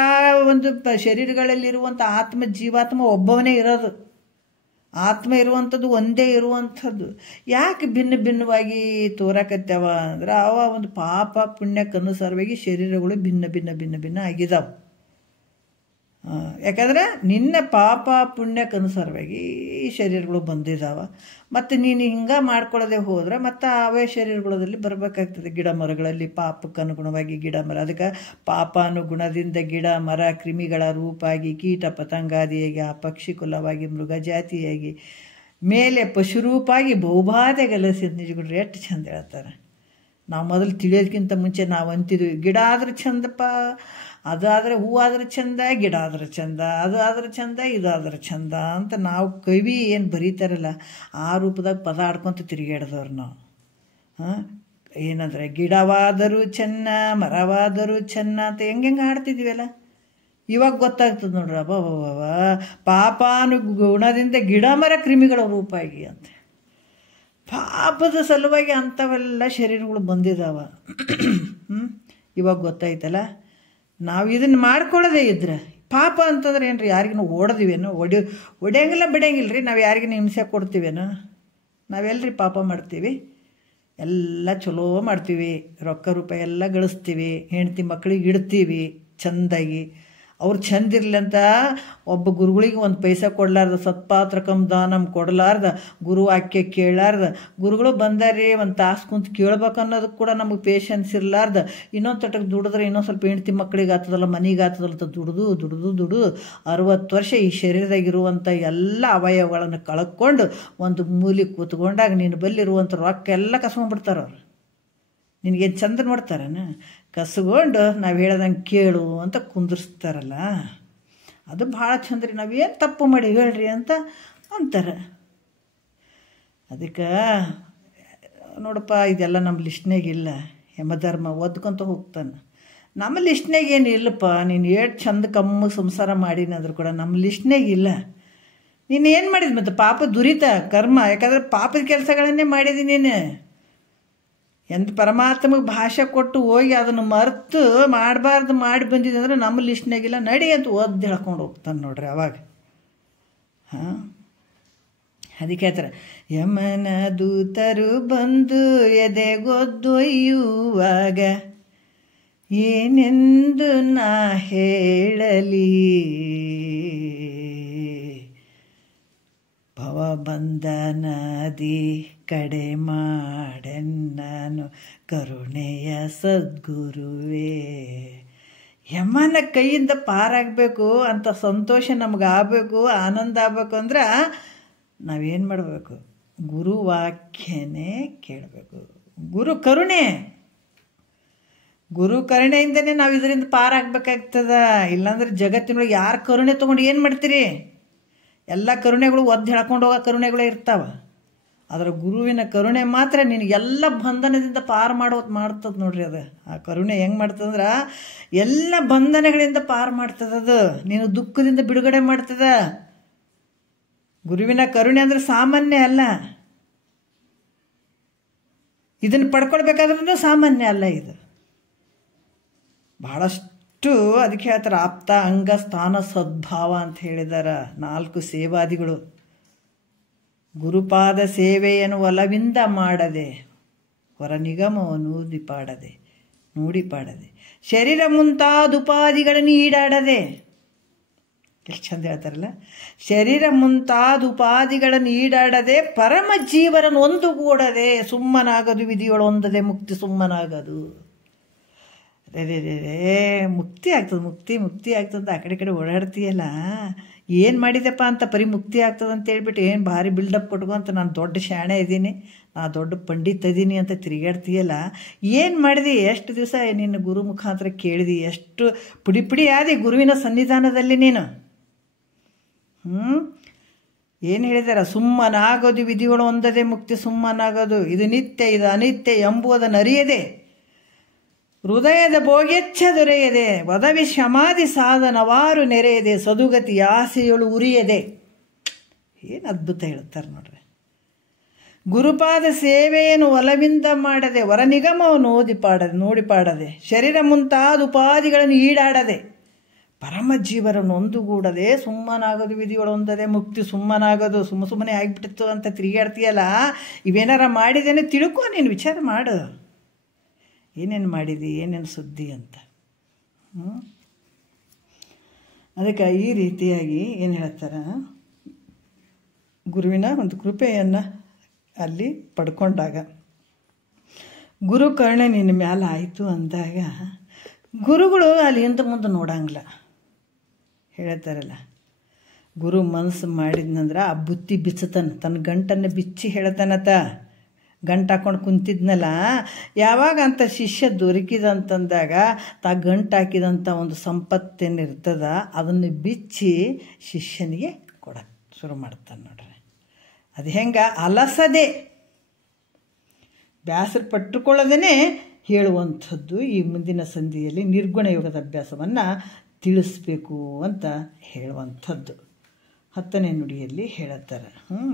ಒಂದು ಶರೀರಗಳಲ್ಲಿರುವಂಥ ಆತ್ಮ ಜೀವಾತ್ಮ ಒಬ್ಬವನೇ ಇರೋದು. ಆತ್ಮ ಇರುವಂಥದ್ದು ಒಂದೇ ಇರುವಂಥದ್ದು. ಯಾಕೆ ಭಿನ್ನ ಭಿನ್ನವಾಗಿ ತೋರಕತ್ತವ ಅಂದ್ರೆ ಅವ ಒಂದು ಪಾಪ ಪುಣ್ಯಕ್ಕನುಸಾರವಾಗಿ ಶರೀರಗಳು ಭಿನ್ನ ಆಗಿದಾವೆ. ಯಾಕಂದ್ರೆ ನಿನ್ನ ಪಾಪ ಪುಣ್ಯಕ್ಕನುಸಾರವಾಗಿ ಈ ಶರೀರಗಳು ಬಂದಿದ್ದಾವೆ. ಮತ್ತು ನೀನು ಹಿಂಗೆ ಮಾಡ್ಕೊಳ್ಳೋದೆ ಹೋದ್ರೆ ಮತ್ತು ಅವೇ ಶರೀರಗಳಲ್ಲಿ ಬರಬೇಕಾಗ್ತದೆ. ಗಿಡ ಮರಗಳಲ್ಲಿ ಪಾಪಕ್ಕನುಗುಣವಾಗಿ ಗಿಡ ಮರ, ಅದಕ್ಕೆ ಪಾಪಾನುಗುಣದಿಂದ ಗಿಡ ಮರ ಕ್ರಿಮಿಗಳ ರೂಪಾಗಿ ಕೀಟ ಪತಂಗಾದಿಯಾಗಿ ಆ ಪಕ್ಷಿ ಕುಲವಾಗಿ ಮೃಗ ಜಾತಿಯಾಗಿ ಮೇಲೆ ಪಶುರೂಪಾಗಿ ಬಹುಬಾಧೆಗಲಸಿ ನಿಜಗಳು ಎಷ್ಟು ಚಂದ ಹೇಳ್ತಾರೆ. ನಾವು ಮೊದಲು ತಿಳಿಯೋದಕ್ಕಿಂತ ಮುಂಚೆ ನಾವು ಅಂತಿದ್ವಿ ಗಿಡ ಆದ್ರೆ ಚಂದಪ್ಪ, ಅದಾದರೆ ಹೂವಾದ್ರೆ ಚಂದ, ಗಿಡ ಆದ್ರೆ ಚಂದ, ಅದು ಆದ್ರೆ ಚಂದ, ಇದಾದ್ರೆ ಚಂದ ಅಂತ ನಾವು ಕವಿ ಏನು ಬರೀತಾರಲ್ಲ ಆ ರೂಪದಾಗ ಪದ ಆಡ್ಕೊತ ತಿರುಗಾಡ್ದವ್ರು ನಾವು. ಏನಂದರೆ ಗಿಡವಾದರೂ ಚೆನ್ನ, ಮರವಾದರೂ ಚೆನ್ನ ಅಂತ ಹೆಂಗೆ ಆಡ್ತಿದ್ವಲ್ಲ. ಇವಾಗ ಗೊತ್ತಾಗ್ತದೆ ನೋಡ್ರಿ, ಅಬ್ಬ ಪಾಪಾನುಗುಣದಿಂದ ಗಿಡ ಮರ ಕ್ರಿಮಿಗಳ ರೂಪಾಗಿ ಅಂತ. ಪಾಪದ ಸಲುವಾಗಿ ಅಂಥವೆಲ್ಲ ಶರೀರಗಳು ಬಂದಿದ್ದಾವ. ಇವಾಗ ಗೊತ್ತಾಯ್ತಲ್ಲ. ನಾವು ಇದನ್ನು ಮಾಡ್ಕೊಳ್ಳೋದೇ ಇದ್ರೆ ಪಾಪ ಅಂತಂದ್ರೆ ಏನು ರೀ, ಯಾರಿಗೂ ಓಡದಿವೇನೋ, ಒಡೆಯಂಗಿಲ್ಲ ಬಿಡಂಗಿಲ್ಲ ರೀ. ನಾವು ಯಾರಿಗೂ ಹಿಂಸೆ ಕೊಡ್ತೀವೇನೋ? ನಾವೆಲ್ಲರಿ ಪಾಪ ಮಾಡ್ತೀವಿ, ಎಲ್ಲ ಚಲೋ ಮಾಡ್ತೀವಿ, ರೊಕ್ಕ ರೂಪಾಯಿ ಎಲ್ಲ ಗಳಿಸ್ತೀವಿ, ಹೆಂಡ್ತಿ ಮಕ್ಕಳಿಗೆ ಇಡ್ತೀವಿ ಚೆಂದಾಗಿ. ಅವ್ರು ಚಂದ ಇರಲಿ ಅಂತ ಒಬ್ಬ ಗುರುಗಳಿಗೆ ಒಂದು ಪೈಸೆ ಕೊಡಲಾರ್ದ, ಸತ್ಪಾತ್ರಕಂ ದಾನಂ ಕೊಡಲಾರ್ದ, ಗುರು ವಾಕ್ಯ ಕೇಳಲಾರ್ದ, ಗುರುಗಳು ಬಂದಾರಿ ಒಂದು ತಾಸು ಕುಂತು ಕೇಳ್ಬೇಕು ಅನ್ನೋದಕ್ಕೆ ಕೂಡ ನಮಗೆ ಪೇಷನ್ಸ್ ಇರಲಾರ್ದ, ಇನ್ನೊಂದು ತಟಕ್ಕೆ ದುಡಿದ್ರೆ ಇನ್ನೊಂದು ಸ್ವಲ್ಪ ಹೆಂಡ್ತಿ ಮಕ್ಕಳಿಗೆ ಆಗ್ತದಲ್ಲ, ಮನೆಗೆ ಆಗ್ತದಲ್ಲ ಅಂತ ದುಡಿದು 60 ವರ್ಷ ಈ ಶರೀರದಾಗಿರುವಂಥ ಎಲ್ಲ ಅವಯವಗಳನ್ನು ಕಳ್ಕೊಂಡು ಒಂದು ಮೂಲಿಗೆ ಕೂತ್ಕೊಂಡಾಗ ನೀನು ಬಲ್ಲಿರುವಂಥ ರೊಕ್ಕ ಎಲ್ಲ ಕಸ್ಕೊಂಡ್ಬಿಡ್ತಾರೆ ಅವ್ರು. ನಿನಗೇನು ಚಂದ ನೋಡ್ತಾರನ? ಕಸ್ಕೊಂಡು ನಾವು ಹೇಳ್ದಂಗೆ ಕೇಳು ಅಂತ ಕುಂದಿರ್ಸ್ತಾರಲ್ಲ, ಅದು ಭಾಳ ಚಂದ ರೀ. ನಾವೇನು ತಪ್ಪು ಮಾಡಿ ಹೇಳ್ರಿ ಅಂತ ಅಂತಾರೆ. ಅದಕ್ಕೆ ನೋಡಪ್ಪ, ಇದೆಲ್ಲ ನಮ್ಮ ಲಿಸ್ಟ್ನಾಗಿಲ್ಲ. ಯಮಧರ್ಮ ಒದ್ಕೊಂತ ಹೋಗ್ತಾನೆ. ನಮ್ಮ ಲಿಸ್ಟ್ನಾಗ ಏನು ಇಲ್ಲಪ್ಪ. ನೀನು ಎಷ್ಟು ಚಂದ ಕಮ್ಮಗೆ ಸಂಸಾರ ಮಾಡೀನಂದ್ರೂ ಕೂಡ ನಮ್ಮ ಲಿಸ್ಟ್ನಾಗಿಲ್ಲ. ನೀನು ಏನು ಮಾಡಿದ್ ಮತ್ತು ಪಾಪ ದುರಿತ ಕರ್ಮ, ಯಾಕಂದ್ರೆ ಪಾಪದ ಕೆಲಸಗಳನ್ನೇ ಮಾಡಿದ್ದೀನಿ ನೀನು. ಎಂತ ಪರಮಾತ್ಮಗೆ ಭಾಷೆ ಕೊಟ್ಟು ಹೋಗಿ ಅದನ್ನು ಮರೆತು ಮಾಡಬಾರ್ದು ಮಾಡಿ ಬಂದಿದೆ ಅಂದ್ರೆ ನಮ್ಮ ಲಿಸ್ಟ್ನಾಗಿಲ್ಲ, ನಡಿ ಅಂತ ಓದ್ದು ಹೇಳ್ಕೊಂಡು ಹೋಗ್ತಾನೆ ನೋಡ್ರಿ ಅವಾಗ. ಅದಕ್ಕೆ ಹೇಳ್ತಾರೆ, ಯಮನ ದೂತರು ಬಂದು ಎದೆಗೊದ್ದೊಯ್ಯುವಾಗ ಏನೆಂದು ನಾ ಹೇಳಲಿ, ಭವಬಂಧನದಿ ಕಡೆ ಮಾಡೆನ್ನನು ಕರುಣೆಯ ಸದ್ಗುರುವೇ. ಯಮನ ಕೈಯಿಂದ ಪಾರಾಗಬೇಕು ಅಂತ ಸಂತೋಷ ನಮಗಾಗಬೇಕು, ಆನಂದ ಆಗಬೇಕು ಅಂದ್ರೆ ನಾವೇನು ಮಾಡಬೇಕು? ಗುರುವಾಕ್ಯನೇ ಕೇಳಬೇಕು. ಗುರು ಕರುಣೆಯಿಂದನೇ ನಾವು ಇದರಿಂದ ಪಾರಾಗಬೇಕಾಗ್ತದ. ಇಲ್ಲಾಂದ್ರೆ ಜಗತ್ತಿನೊಳಗೆ ಯಾರು ಕರುಣೆ ತೊಗೊಂಡು ಏನು ಮಾಡ್ತೀರಿ? ಎಲ್ಲ ಕರುಣೆಗಳು ಒದ್ದು ಹೇಳ್ಕೊಂಡು ಹೋಗೋ ಕರುಣೆಗಳೇ ಇರ್ತಾವೆ. ಅದರ ಗುರುವಿನ ಕರುಣೆ ಮಾತ್ರ ನಿನಗೆಲ್ಲ ಬಂಧನದಿಂದ ಪಾರು ಮಾಡ್ತದೆ ನೋಡ್ರಿ. ಅದು ಆ ಕರುಣೆ ಹೆಂಗೆ ಮಾಡ್ತದಂದ್ರೆ ಎಲ್ಲ ಬಂಧನಗಳಿಂದ ಪಾರು ಮಾಡ್ತದದು. ನೀನು ದುಃಖದಿಂದ ಬಿಡುಗಡೆ ಮಾಡ್ತದ. ಗುರುವಿನ ಕರುಣೆ ಅಂದರೆ ಸಾಮಾನ್ಯ ಅಲ್ಲ. ಇದನ್ನು ಪಡ್ಕೊಳ್ಬೇಕಾದ್ರೂ ಸಾಮಾನ್ಯ ಅಲ್ಲ. ಇದು ಬಹಳಷ್ಟು, ಅದಕ್ಕೆ ಹೇಳ್ತಾರೆ ಆಪ್ತ ಅಂಗ ಸ್ಥಾನ ಸದ್ಭಾವ ಅಂತ ಹೇಳಿದಾರ 4 ಸೇವಾದಿಗಳು. ಗುರುಪಾದ ಸೇವೆಯನ್ನು ಒಲವಿಂದ ಮಾಡದೆ, ಹೊರ ನಿಗಮವನ್ನು ನೋಡಿ ಪಾಡದೆ, ಶರೀರ ಮುಂತಾದ ಉಪಾಧಿಗಳನ್ನು ಈಡಾಡದೆ. ಎಷ್ಟು ಚಂದ ಹೇಳ್ತಾರಲ್ಲ. ಶರೀರ ಮುಂತಾದ ಉಪಾಧಿಗಳನ್ನು ಈಡಾಡದೆ, ಪರಮ ಜೀವನನ್ನು ಒಂದುಗೂಡದೆ, ಸುಮ್ಮನಾಗದು ವಿಧಿಯೊಳೊಂದದೆ ಮುಕ್ತಿ ಸುಮ್ಮನಾಗದು. ಮುಕ್ತಿ ಆಗ್ತದೆ ಆ ಕಡೆ ಓಡಾಡ್ತೀಯಲ್ಲ, ಏನು ಮಾಡಿದೆಪ್ಪ ಅಂತ ಬರೀ ಮುಕ್ತಿ ಆಗ್ತದೆ ಅಂತ ಹೇಳ್ಬಿಟ್ಟು ಏನು ಭಾರಿ ಬಿಲ್ಡಪ್ ಕೊಟ್ಕೊಂತ ನಾನು ದೊಡ್ಡ ಶಾಣೆ ಇದ್ದೀನಿ, ನಾನು ದೊಡ್ಡ ಪಂಡಿತ ಇದ್ದೀನಿ ಅಂತ ತಿರುಗಾಡ್ತೀಯಲ್ಲ, ಏನು ಮಾಡಿದೆ? ಎಷ್ಟು ದಿವಸ ನಿನ್ನ ಗುರು ಮುಖಾಂತರ ಕೇಳಿದಿ? ಎಷ್ಟು ಪುಡಿ ಆದಿ ಗುರುವಿನ ಸನ್ನಿಧಾನದಲ್ಲಿ ನೀನು. ಏನು ಹೇಳಿದಾರ? ಸುಮ್ಮನಾಗೋದು ವಿಧಿಗಳು ಒಂದದೇ ಮುಕ್ತಿ ಸುಮ್ಮನಾಗೋದು. ಇದು ನಿತ್ಯ ಇದು ಅನಿತ್ಯ ಎಂಬುದನ್ನು ಅರಿಯದೆ, ಹೃದಯದ ಭೋಗ್ಯಚ್ಛ ದೊರೆಯದೆ, ವದವಿ ಶಮಾಧಿ ಸಾಧನವಾರು ನೆರೆಯದೆ, ಸದುಗತಿ ಆಸೆಯೊಳು ಉರಿಯದೆ. ಏನು ಅದ್ಭುತ ಹೇಳ್ತಾರೆ ನೋಡ್ರಿ. ಗುರುಪಾದ ಸೇವೆಯನ್ನು ಒಲವಿಂದ ಮಾಡದೆ, ಹೊರ ನಿಗಮವನ್ನು ನೋಡಿ ಪಾಡದೆ, ಶರೀರ ಮುಂತಾದ ಉಪಾಧಿಗಳನ್ನು ಈಡಾಡದೆ, ಪರಮ ಜೀವನವನ್ನು ಒಂದುಗೂಡದೆ, ಸುಮ್ಮನಾಗೋದು ವಿಧಿಗಳೊಂದದೆ ಮುಕ್ತಿ ಸುಮ್ಮನಾಗೋದು. ಸುಮ್ಮನೆ ಆಗಿಬಿಟ್ಟಿತ್ತು ಅಂತ ತಿರುಗಾಡ್ತೀಯಲ್ಲ, ಇವೇನಾರ ಮಾಡಿದೇನೆ ತಿಳ್ಕೊ, ನೀನು ವಿಚಾರ ಮಾಡು. ಏನೇನು ಮಾಡಿದಿ, ಏನೇನು ಸುದ್ದಿ ಅಂತ. ಅದಕ್ಕೆ ಈ ರೀತಿಯಾಗಿ ಏನು ಹೇಳ್ತಾರೆ, ಗುರುವಿನ ಒಂದು ಕೃಪೆಯನ್ನು ಅಲ್ಲಿ ಪಡ್ಕೊಂಡಾಗ, ಗುರು ಕರುಣೆ ನಿನ್ನ ಮ್ಯಾಲೆ ಆಯಿತು ಅಂದಾಗ ಗುರುಗಳು ಅಲ್ಲಿ ಹಿಂದೆ ಮುಂದೆ ನೋಡಂಗಿಲ್ಲ. ಹೇಳ್ತಾರಲ್ಲ, ಗುರು ಮನಸ್ಸು ಮಾಡಿದ್ನಂದ್ರೆ ಆ ಬುತ್ತಿ ಬಿಚ್ಚತಾನೆ, ತನ್ನ ಗಂಟನ್ನು ಬಿಚ್ಚಿ ಹೇಳ್ತಾನತ. ಗಂಟು ಹಾಕೊಂಡು ಕುಂತಿದ್ನಲ್ಲ, ಯಾವಾಗ ಅಂತ ಶಿಷ್ಯ ದೊರಕಿದಂತಂದಾಗ ಗಂಟು ಹಾಕಿದಂಥ ಒಂದು ಸಂಪತ್ತೇನಿರ್ತದ ಅದನ್ನು ಬಿಚ್ಚಿ ಶಿಷ್ಯನಿಗೆ ಕೊಡಕ್ಕೆ ಶುರು ಮಾಡ್ತಾನೆ ನೋಡ್ರಿ. ಅದು ಹೆಂಗೆ? ಅಲಸದೆ, ಬೇಸರ ಪಟ್ಟುಕೊಳ್ಳೋದೇ ಹೇಳುವಂಥದ್ದು. ಈ ಮುಂದಿನ ಸಂಧಿಯಲ್ಲಿ ನಿರ್ಗುಣ ಯೋಗದ ಅಭ್ಯಾಸವನ್ನು ತಿಳಿಸ್ಬೇಕು ಅಂತ ಹೇಳುವಂಥದ್ದು 10ನೇ ನುಡಿಯಲ್ಲಿ ಹೇಳುತ್ತಾರೆ.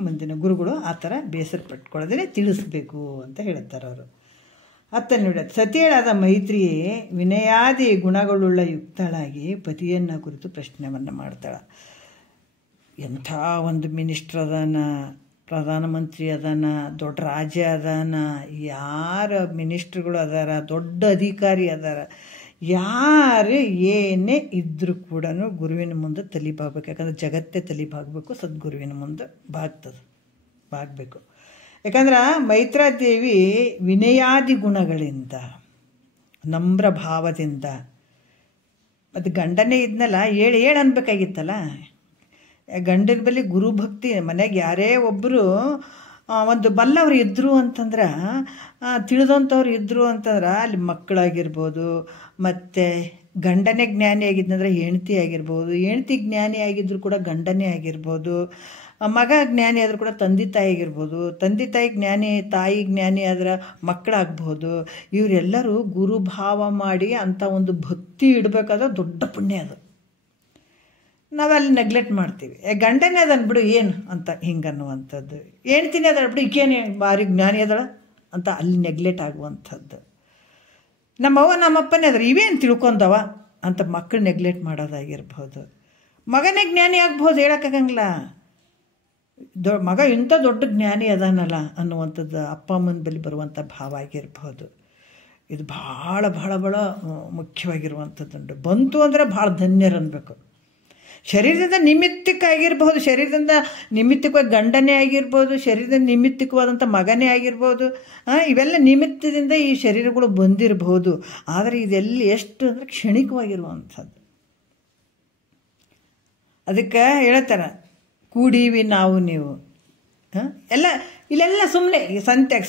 ಮುಂದಿನ ಗುರುಗಳು ಆ ಥರ ಬೇಸರ ಪಟ್ಕೊಳ್ಳೋದೇ ತಿಳಿಸ್ಬೇಕು ಅಂತ ಹೇಳುತ್ತಾರೆ ಅವರು. 10ನೇ ನುಡಿ, ಸತಿಯಳಾದ ಮೈತ್ರಿಯೇ ವಿನಯಾದಿ ಗುಣಗಳುಳ್ಳ ಯುಕ್ತಳಾಗಿ ಪತಿಯನ್ನು ಕುರಿತು ಪ್ರಶ್ನೆಯನ್ನು ಮಾಡ್ತಾಳೆ. ಎಂಥ ಒಂದು ಮಿನಿಸ್ಟ್ರ್ ಅದಾನ, ಪ್ರಧಾನಮಂತ್ರಿ ಅದಾನ, ದೊಡ್ಡ ರಾಜ ಅದಾನ, ಯಾರು ಮಿನಿಸ್ಟ್ರುಗಳು ಅದಾರ, ದೊಡ್ಡ ಅಧಿಕಾರಿ ಅದಾರ, ಯಾರು ಏನೇ ಇದ್ದರೂ ಕೂಡ ಗುರುವಿನ ಮುಂದೆ ತಲಿಬಾಗಬೇಕು. ಯಾಕಂದ್ರೆ ಜಗತ್ತೇ ತಲಿಬಾಗಬೇಕು, ಸದ್ಗುರುವಿನ ಮುಂದೆ ಬಾಗಬೇಕು. ಯಾಕಂದ್ರೆ ಮೈತ್ರಾದೇವಿ ವಿನಯಾದಿ ಗುಣಗಳಿಂದ, ನಮ್ರ ಭಾವದಿಂದ, ಅದು ಗಂಡನೇ ಇದ್ನಲ್ಲ, ಹೇಳು ಅನ್ಬೇಕಾಗಿತ್ತಲ್ಲ. ಗಂಡನ ಬಳಿ ಗುರುಭಕ್ತಿ, ಮನೆಗೆ ಯಾರೇ ಒಬ್ಬರು ಒಂದು ಬಲ್ಲವ್ರು ಇದ್ದರು ಅಂತಂದ್ರೆ, ತಿಳಿದಂಥವ್ರು ಇದ್ದರು ಅಂತಂದ್ರೆ ಅಲ್ಲಿ ಮಕ್ಕಳಾಗಿರ್ಬೋದು, ಮತ್ತು ಗಂಡನೇ ಜ್ಞಾನಿ ಆಗಿದ್ದಂದ್ರೆ ಹೆಂಡತಿ ಆಗಿರ್ಬೋದು, ಹೆಂಡತಿ ಜ್ಞಾನಿ ಆಗಿದ್ರು ಕೂಡ ಗಂಡನೇ ಆಗಿರ್ಬೋದು, ಮಗ ಜ್ಞಾನಿ ಆದರೂ ಕೂಡ ತಂದೆ ತಾಯಿ ಆಗಿರ್ಬೋದು, ತಂದೆ ತಾಯಿ ಜ್ಞಾನಿ, ತಾಯಿ ಜ್ಞಾನಿ ಆದ್ರೆ ಮಕ್ಕಳಾಗ್ಬೋದು. ಇವರೆಲ್ಲರೂ ಗುರುಭಾವ ಮಾಡಿ ಅಂಥ ಒಂದು ಭಕ್ತಿ ಇಡಬೇಕಾದ್ರೆ ದೊಡ್ಡ ಪುಣ್ಯ ಅದು. ನಾವಲ್ಲಿ ನೆಗ್ಲೆಕ್ಟ್ ಮಾಡ್ತೀವಿ. ಗಂಡನೇ ಅದನ್ ಬಿಡು ಏನು ಅಂತ ಹಿಂಗನ್ನುವಂಥದ್ದು, ಹೆಣ್ತಿನೇ ಅದಳ ಬಿಡು ಈಕೇನೆ ಭಾರಿ ಜ್ಞಾನಿ ಅದಳ ಅಂತ ಅಲ್ಲಿ ನೆಗ್ಲೆಕ್ಟ್ ಆಗುವಂಥದ್ದು. ನಮ್ಮವ್ವ ನಮ್ಮಪ್ಪನೇ ಅದ್ರ ಇವೇನು ತಿಳ್ಕೊಂಡವ ಅಂತ ಮಕ್ಕಳು ನೆಗ್ಲೆಕ್ಟ್ ಮಾಡೋದಾಗಿರ್ಬೋದು. ಮಗನೇ ಜ್ಞಾನಿ ಆಗ್ಬೋದು, ಹೇಳೋಕ್ಕಾಗಂಗಿಲ್ಲ. ಮಗ ಇಂಥ ದೊಡ್ಡ ಜ್ಞಾನಿ ಅದಾನಲ್ಲ ಅನ್ನುವಂಥದ್ದು ಅಪ್ಪ ಅಮ್ಮನ ಬಳಿ ಬರುವಂಥ ಭಾವ ಆಗಿರ್ಬೋದು. ಇದು ಭಾಳ ಭಾಳ ಭಾಳ ಮುಖ್ಯವಾಗಿರುವಂಥದ್ದುಂಟು. ಬಂತು ಅಂದರೆ ಭಾಳ ಧನ್ಯರು ಅನ್ಬೇಕು. ಶರೀರದಿಂದ ನಿಮಿತ್ತಕ್ಕಾಗಿರ್ಬೋದು, ಶರೀರದಿಂದ ನಿಮಿತ್ತವಾಗಿ ಗಂಡನೇ ಆಗಿರ್ಬೋದು, ಶರೀರದಿಂದ ನಿಮಿತ್ತವಾದಂಥ ಮಗನೇ ಆಗಿರ್ಬೋದು, ಇವೆಲ್ಲ ನಿಮಿತ್ತದಿಂದ ಈ ಶರೀರಗಳು ಬಂದಿರಬಹುದು. ಆದರೆ ಇದೆಲ್ಲಿ ಎಷ್ಟು ಅಂದರೆ ಕ್ಷಣಿಕವಾಗಿರುವಂಥದ್ದು. ಅದಕ್ಕೆ ಹೇಳ್ತಾರೆ ಕೂಡೀವಿ ನಾವು ನೀವು ಎಲ್ಲ ಇಲ್ಲೆಲ್ಲ ಸುಮ್ಮನೆ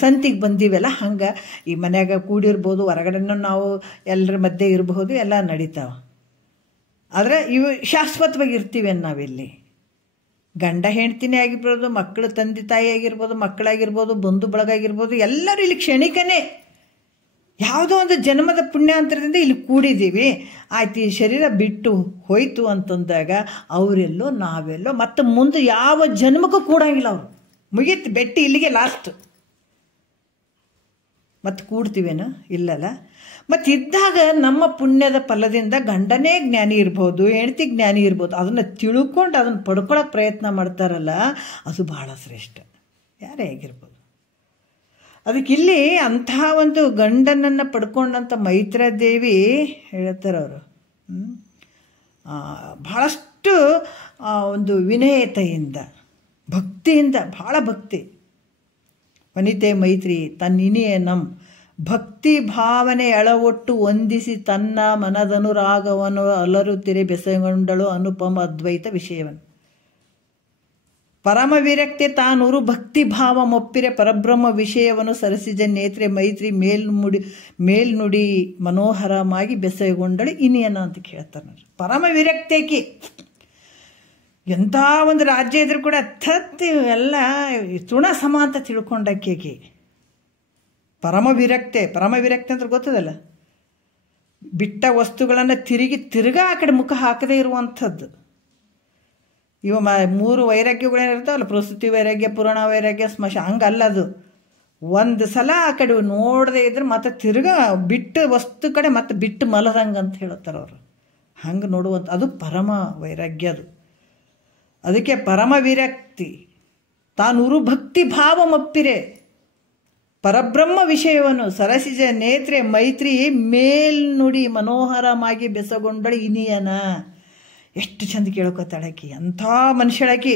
ಸಂತಿಗೆ ಬಂದೀವಲ್ಲ, ಹಂಗೆ ಈ ಮನ್ಯಾಗ ಕೂಡಿರ್ಬೋದು, ಹೊರಗಡೆನೂ ನಾವು ಎಲ್ಲರ ಮಧ್ಯೆ ಇರಬಹುದು, ಎಲ್ಲ ನಡೀತಾವೆ. ಆದರೆ ಇವು ಶಾಶ್ವತವಾಗಿ ಇರ್ತೀವಿ ನಾವಿಲ್ಲಿ. ಗಂಡ ಹೆಂಡ್ತಿನೇ ಆಗಿರ್ಬೋದು, ಮಕ್ಕಳು ತಂದೆ ತಾಯಿ ಆಗಿರ್ಬೋದು, ಮಕ್ಕಳಾಗಿರ್ಬೋದು, ಬಂಧು ಬಳಗ ಆಗಿರ್ಬೋದು, ಎಲ್ಲರೂ ಇಲ್ಲಿ ಕ್ಷಣಿಕನೇ. ಯಾವುದೋ ಒಂದು ಜನ್ಮದ ಪುಣ್ಯಾಂತರದಿಂದ ಇಲ್ಲಿ ಕೂಡಿದ್ದೀವಿ. ಆಯ್ತು, ಈ ಶರೀರ ಬಿಟ್ಟು ಹೋಯ್ತು ಅಂತಂದಾಗ ಅವರೆಲ್ಲೋ ನಾವೆಲ್ಲೋ ಮತ್ತು ಮುಂದೆ ಯಾವ ಜನ್ಮಕ್ಕೂ ಕೂಡಂಗಿಲ್ಲ. ಅವರು ಮುಗೀತು, ಬೆಟ್ಟಿ ಇಲ್ಲಿಗೆ ಲಾಸ್ಟ್. ಮತ್ತು ಕೂಡ್ತೀವೇನು? ಇಲ್ಲಲ್ಲ. ಮತ್ತು ಇದ್ದಾಗ ನಮ್ಮ ಪುಣ್ಯದ ಫಲದಿಂದ ಗಂಡನೇ ಜ್ಞಾನಿ ಇರ್ಬೋದು, ಹೆಂಡತಿ ಜ್ಞಾನಿ ಇರ್ಬೋದು, ಅದನ್ನು ತಿಳ್ಕೊಂಡು ಅದನ್ನು ಪಡ್ಕೊಳ್ಳೋಕೆ ಪ್ರಯತ್ನ ಮಾಡ್ತಾರಲ್ಲ, ಅದು ಭಾಳ ಶ್ರೇಷ್ಠ, ಯಾರೇ ಆಗಿರ್ಬೋದು. ಅದಕ್ಕಿಲ್ಲಿ ಅಂತಹ ಒಂದು ಗಂಡನನ್ನು ಪಡ್ಕೊಂಡಂಥ ಮೈತ್ರಾದೇವಿ ಹೇಳ್ತಾರೆ ಅವರು ಭಾಳಷ್ಟು ಒಂದು ವಿನಯತೆಯಿಂದ, ಭಕ್ತಿಯಿಂದ, ಭಾಳ ಭಕ್ತಿ. ವನಿತೆ ಮೈತ್ರಿ ತನ್ನಿನಿಯನಂ ಭಕ್ತಿ ಭಾವನೆ ಅಳವೊಟ್ಟು ಹೊಂದಿಸಿ ತನ್ನ ಮನದನುರಾಗವನ್ನು ಅಲರುತ್ತಿರೆ ಬೆಸಗೊಂಡಳು ಅನುಪಮ ಅದ್ವೈತ ವಿಷಯವನ್ನು. ಪರಮ ವಿರಕ್ತಿ ತಾನೂರು ಭಕ್ತಿ ಭಾವ ಮೊಪ್ಪಿರೆ ಪರಬ್ರಹ್ಮ ವಿಷಯವನ್ನು ಸರಸಿಜ ನೇತ್ರೆ ಮೈತ್ರಿ ಮೇಲ್ನುಡಿ ಮನೋಹರವಾಗಿ ಬೆಸಗೊಂಡಳು ಇನಿಯನ ಅಂತ ಕೇಳ್ತಾರೆ. ಪರಮ ವಿರಕ್ತಿಯಾಕಿ ಎಂಥ ಒಂದು ರಾಜ್ಯ ಇದ್ರೂ ಕೂಡ ತತ್ತಿ ಎಲ್ಲ ತೃಣ ಸಮ ಅಂತ ತಿಳ್ಕೊಂಡಾಕಿ. ಪರಮ ವಿರಕ್ತಿ ಅಂದ್ರೆ ಗೊತ್ತದಲ್ಲ, ಬಿಟ್ಟ ವಸ್ತುಗಳನ್ನು ತಿರುಗಾ ಆ ಕಡೆ ಮುಖ ಹಾಕದೇ ಇರುವಂಥದ್ದು. ಇವ 3 ವೈರಾಗ್ಯಗಳೇನಿರ್ತಾವಲ್ಲ, ಪ್ರಸ್ತುತಿ ವೈರಾಗ್ಯ, ಪುರಾಣ ವೈರಾಗ್ಯ, ಹಂಗಲ್ಲದು. ಒಂದು ಸಲ ಆ ಕಡೆ ನೋಡದೆ ಇದ್ರೆ ಮತ್ತೆ ತಿರ್ಗಾ ಬಿಟ್ಟು ವಸ್ತು ಕಡೆ ಮತ್ತೆ ಬಿಟ್ಟು ಮಲದಂಗೆ ಅಂತ ಹೇಳ್ತಾರೆ ಅವರು. ಹಂಗೆ ನೋಡುವಂಥ ಅದು ಪರಮ ವೈರಾಗ್ಯ. ಅದು ಅದಕ್ಕೆ ಪರಮ ವಿರಕ್ತಿ ತಾನೂರು ಭಕ್ತಿ ಭಾವ ಮಪ್ಪಿರೆ ಪರಬ್ರಹ್ಮ ವಿಷಯವನ್ನು ಸರಸಿಜ ನೇತ್ರೆ ಮೈತ್ರಿ ಮೇಲ್ನುಡಿ ಮನೋಹರವಾಗಿ ಬೆಸಗೊಂಡಳು ಇನಿಯನ. ಎಷ್ಟು ಚಂದ ಕೇಳ್ಕೊತಾಳಕಿ, ಅಂಥ ಮನುಷ್ಯಳಕಿ.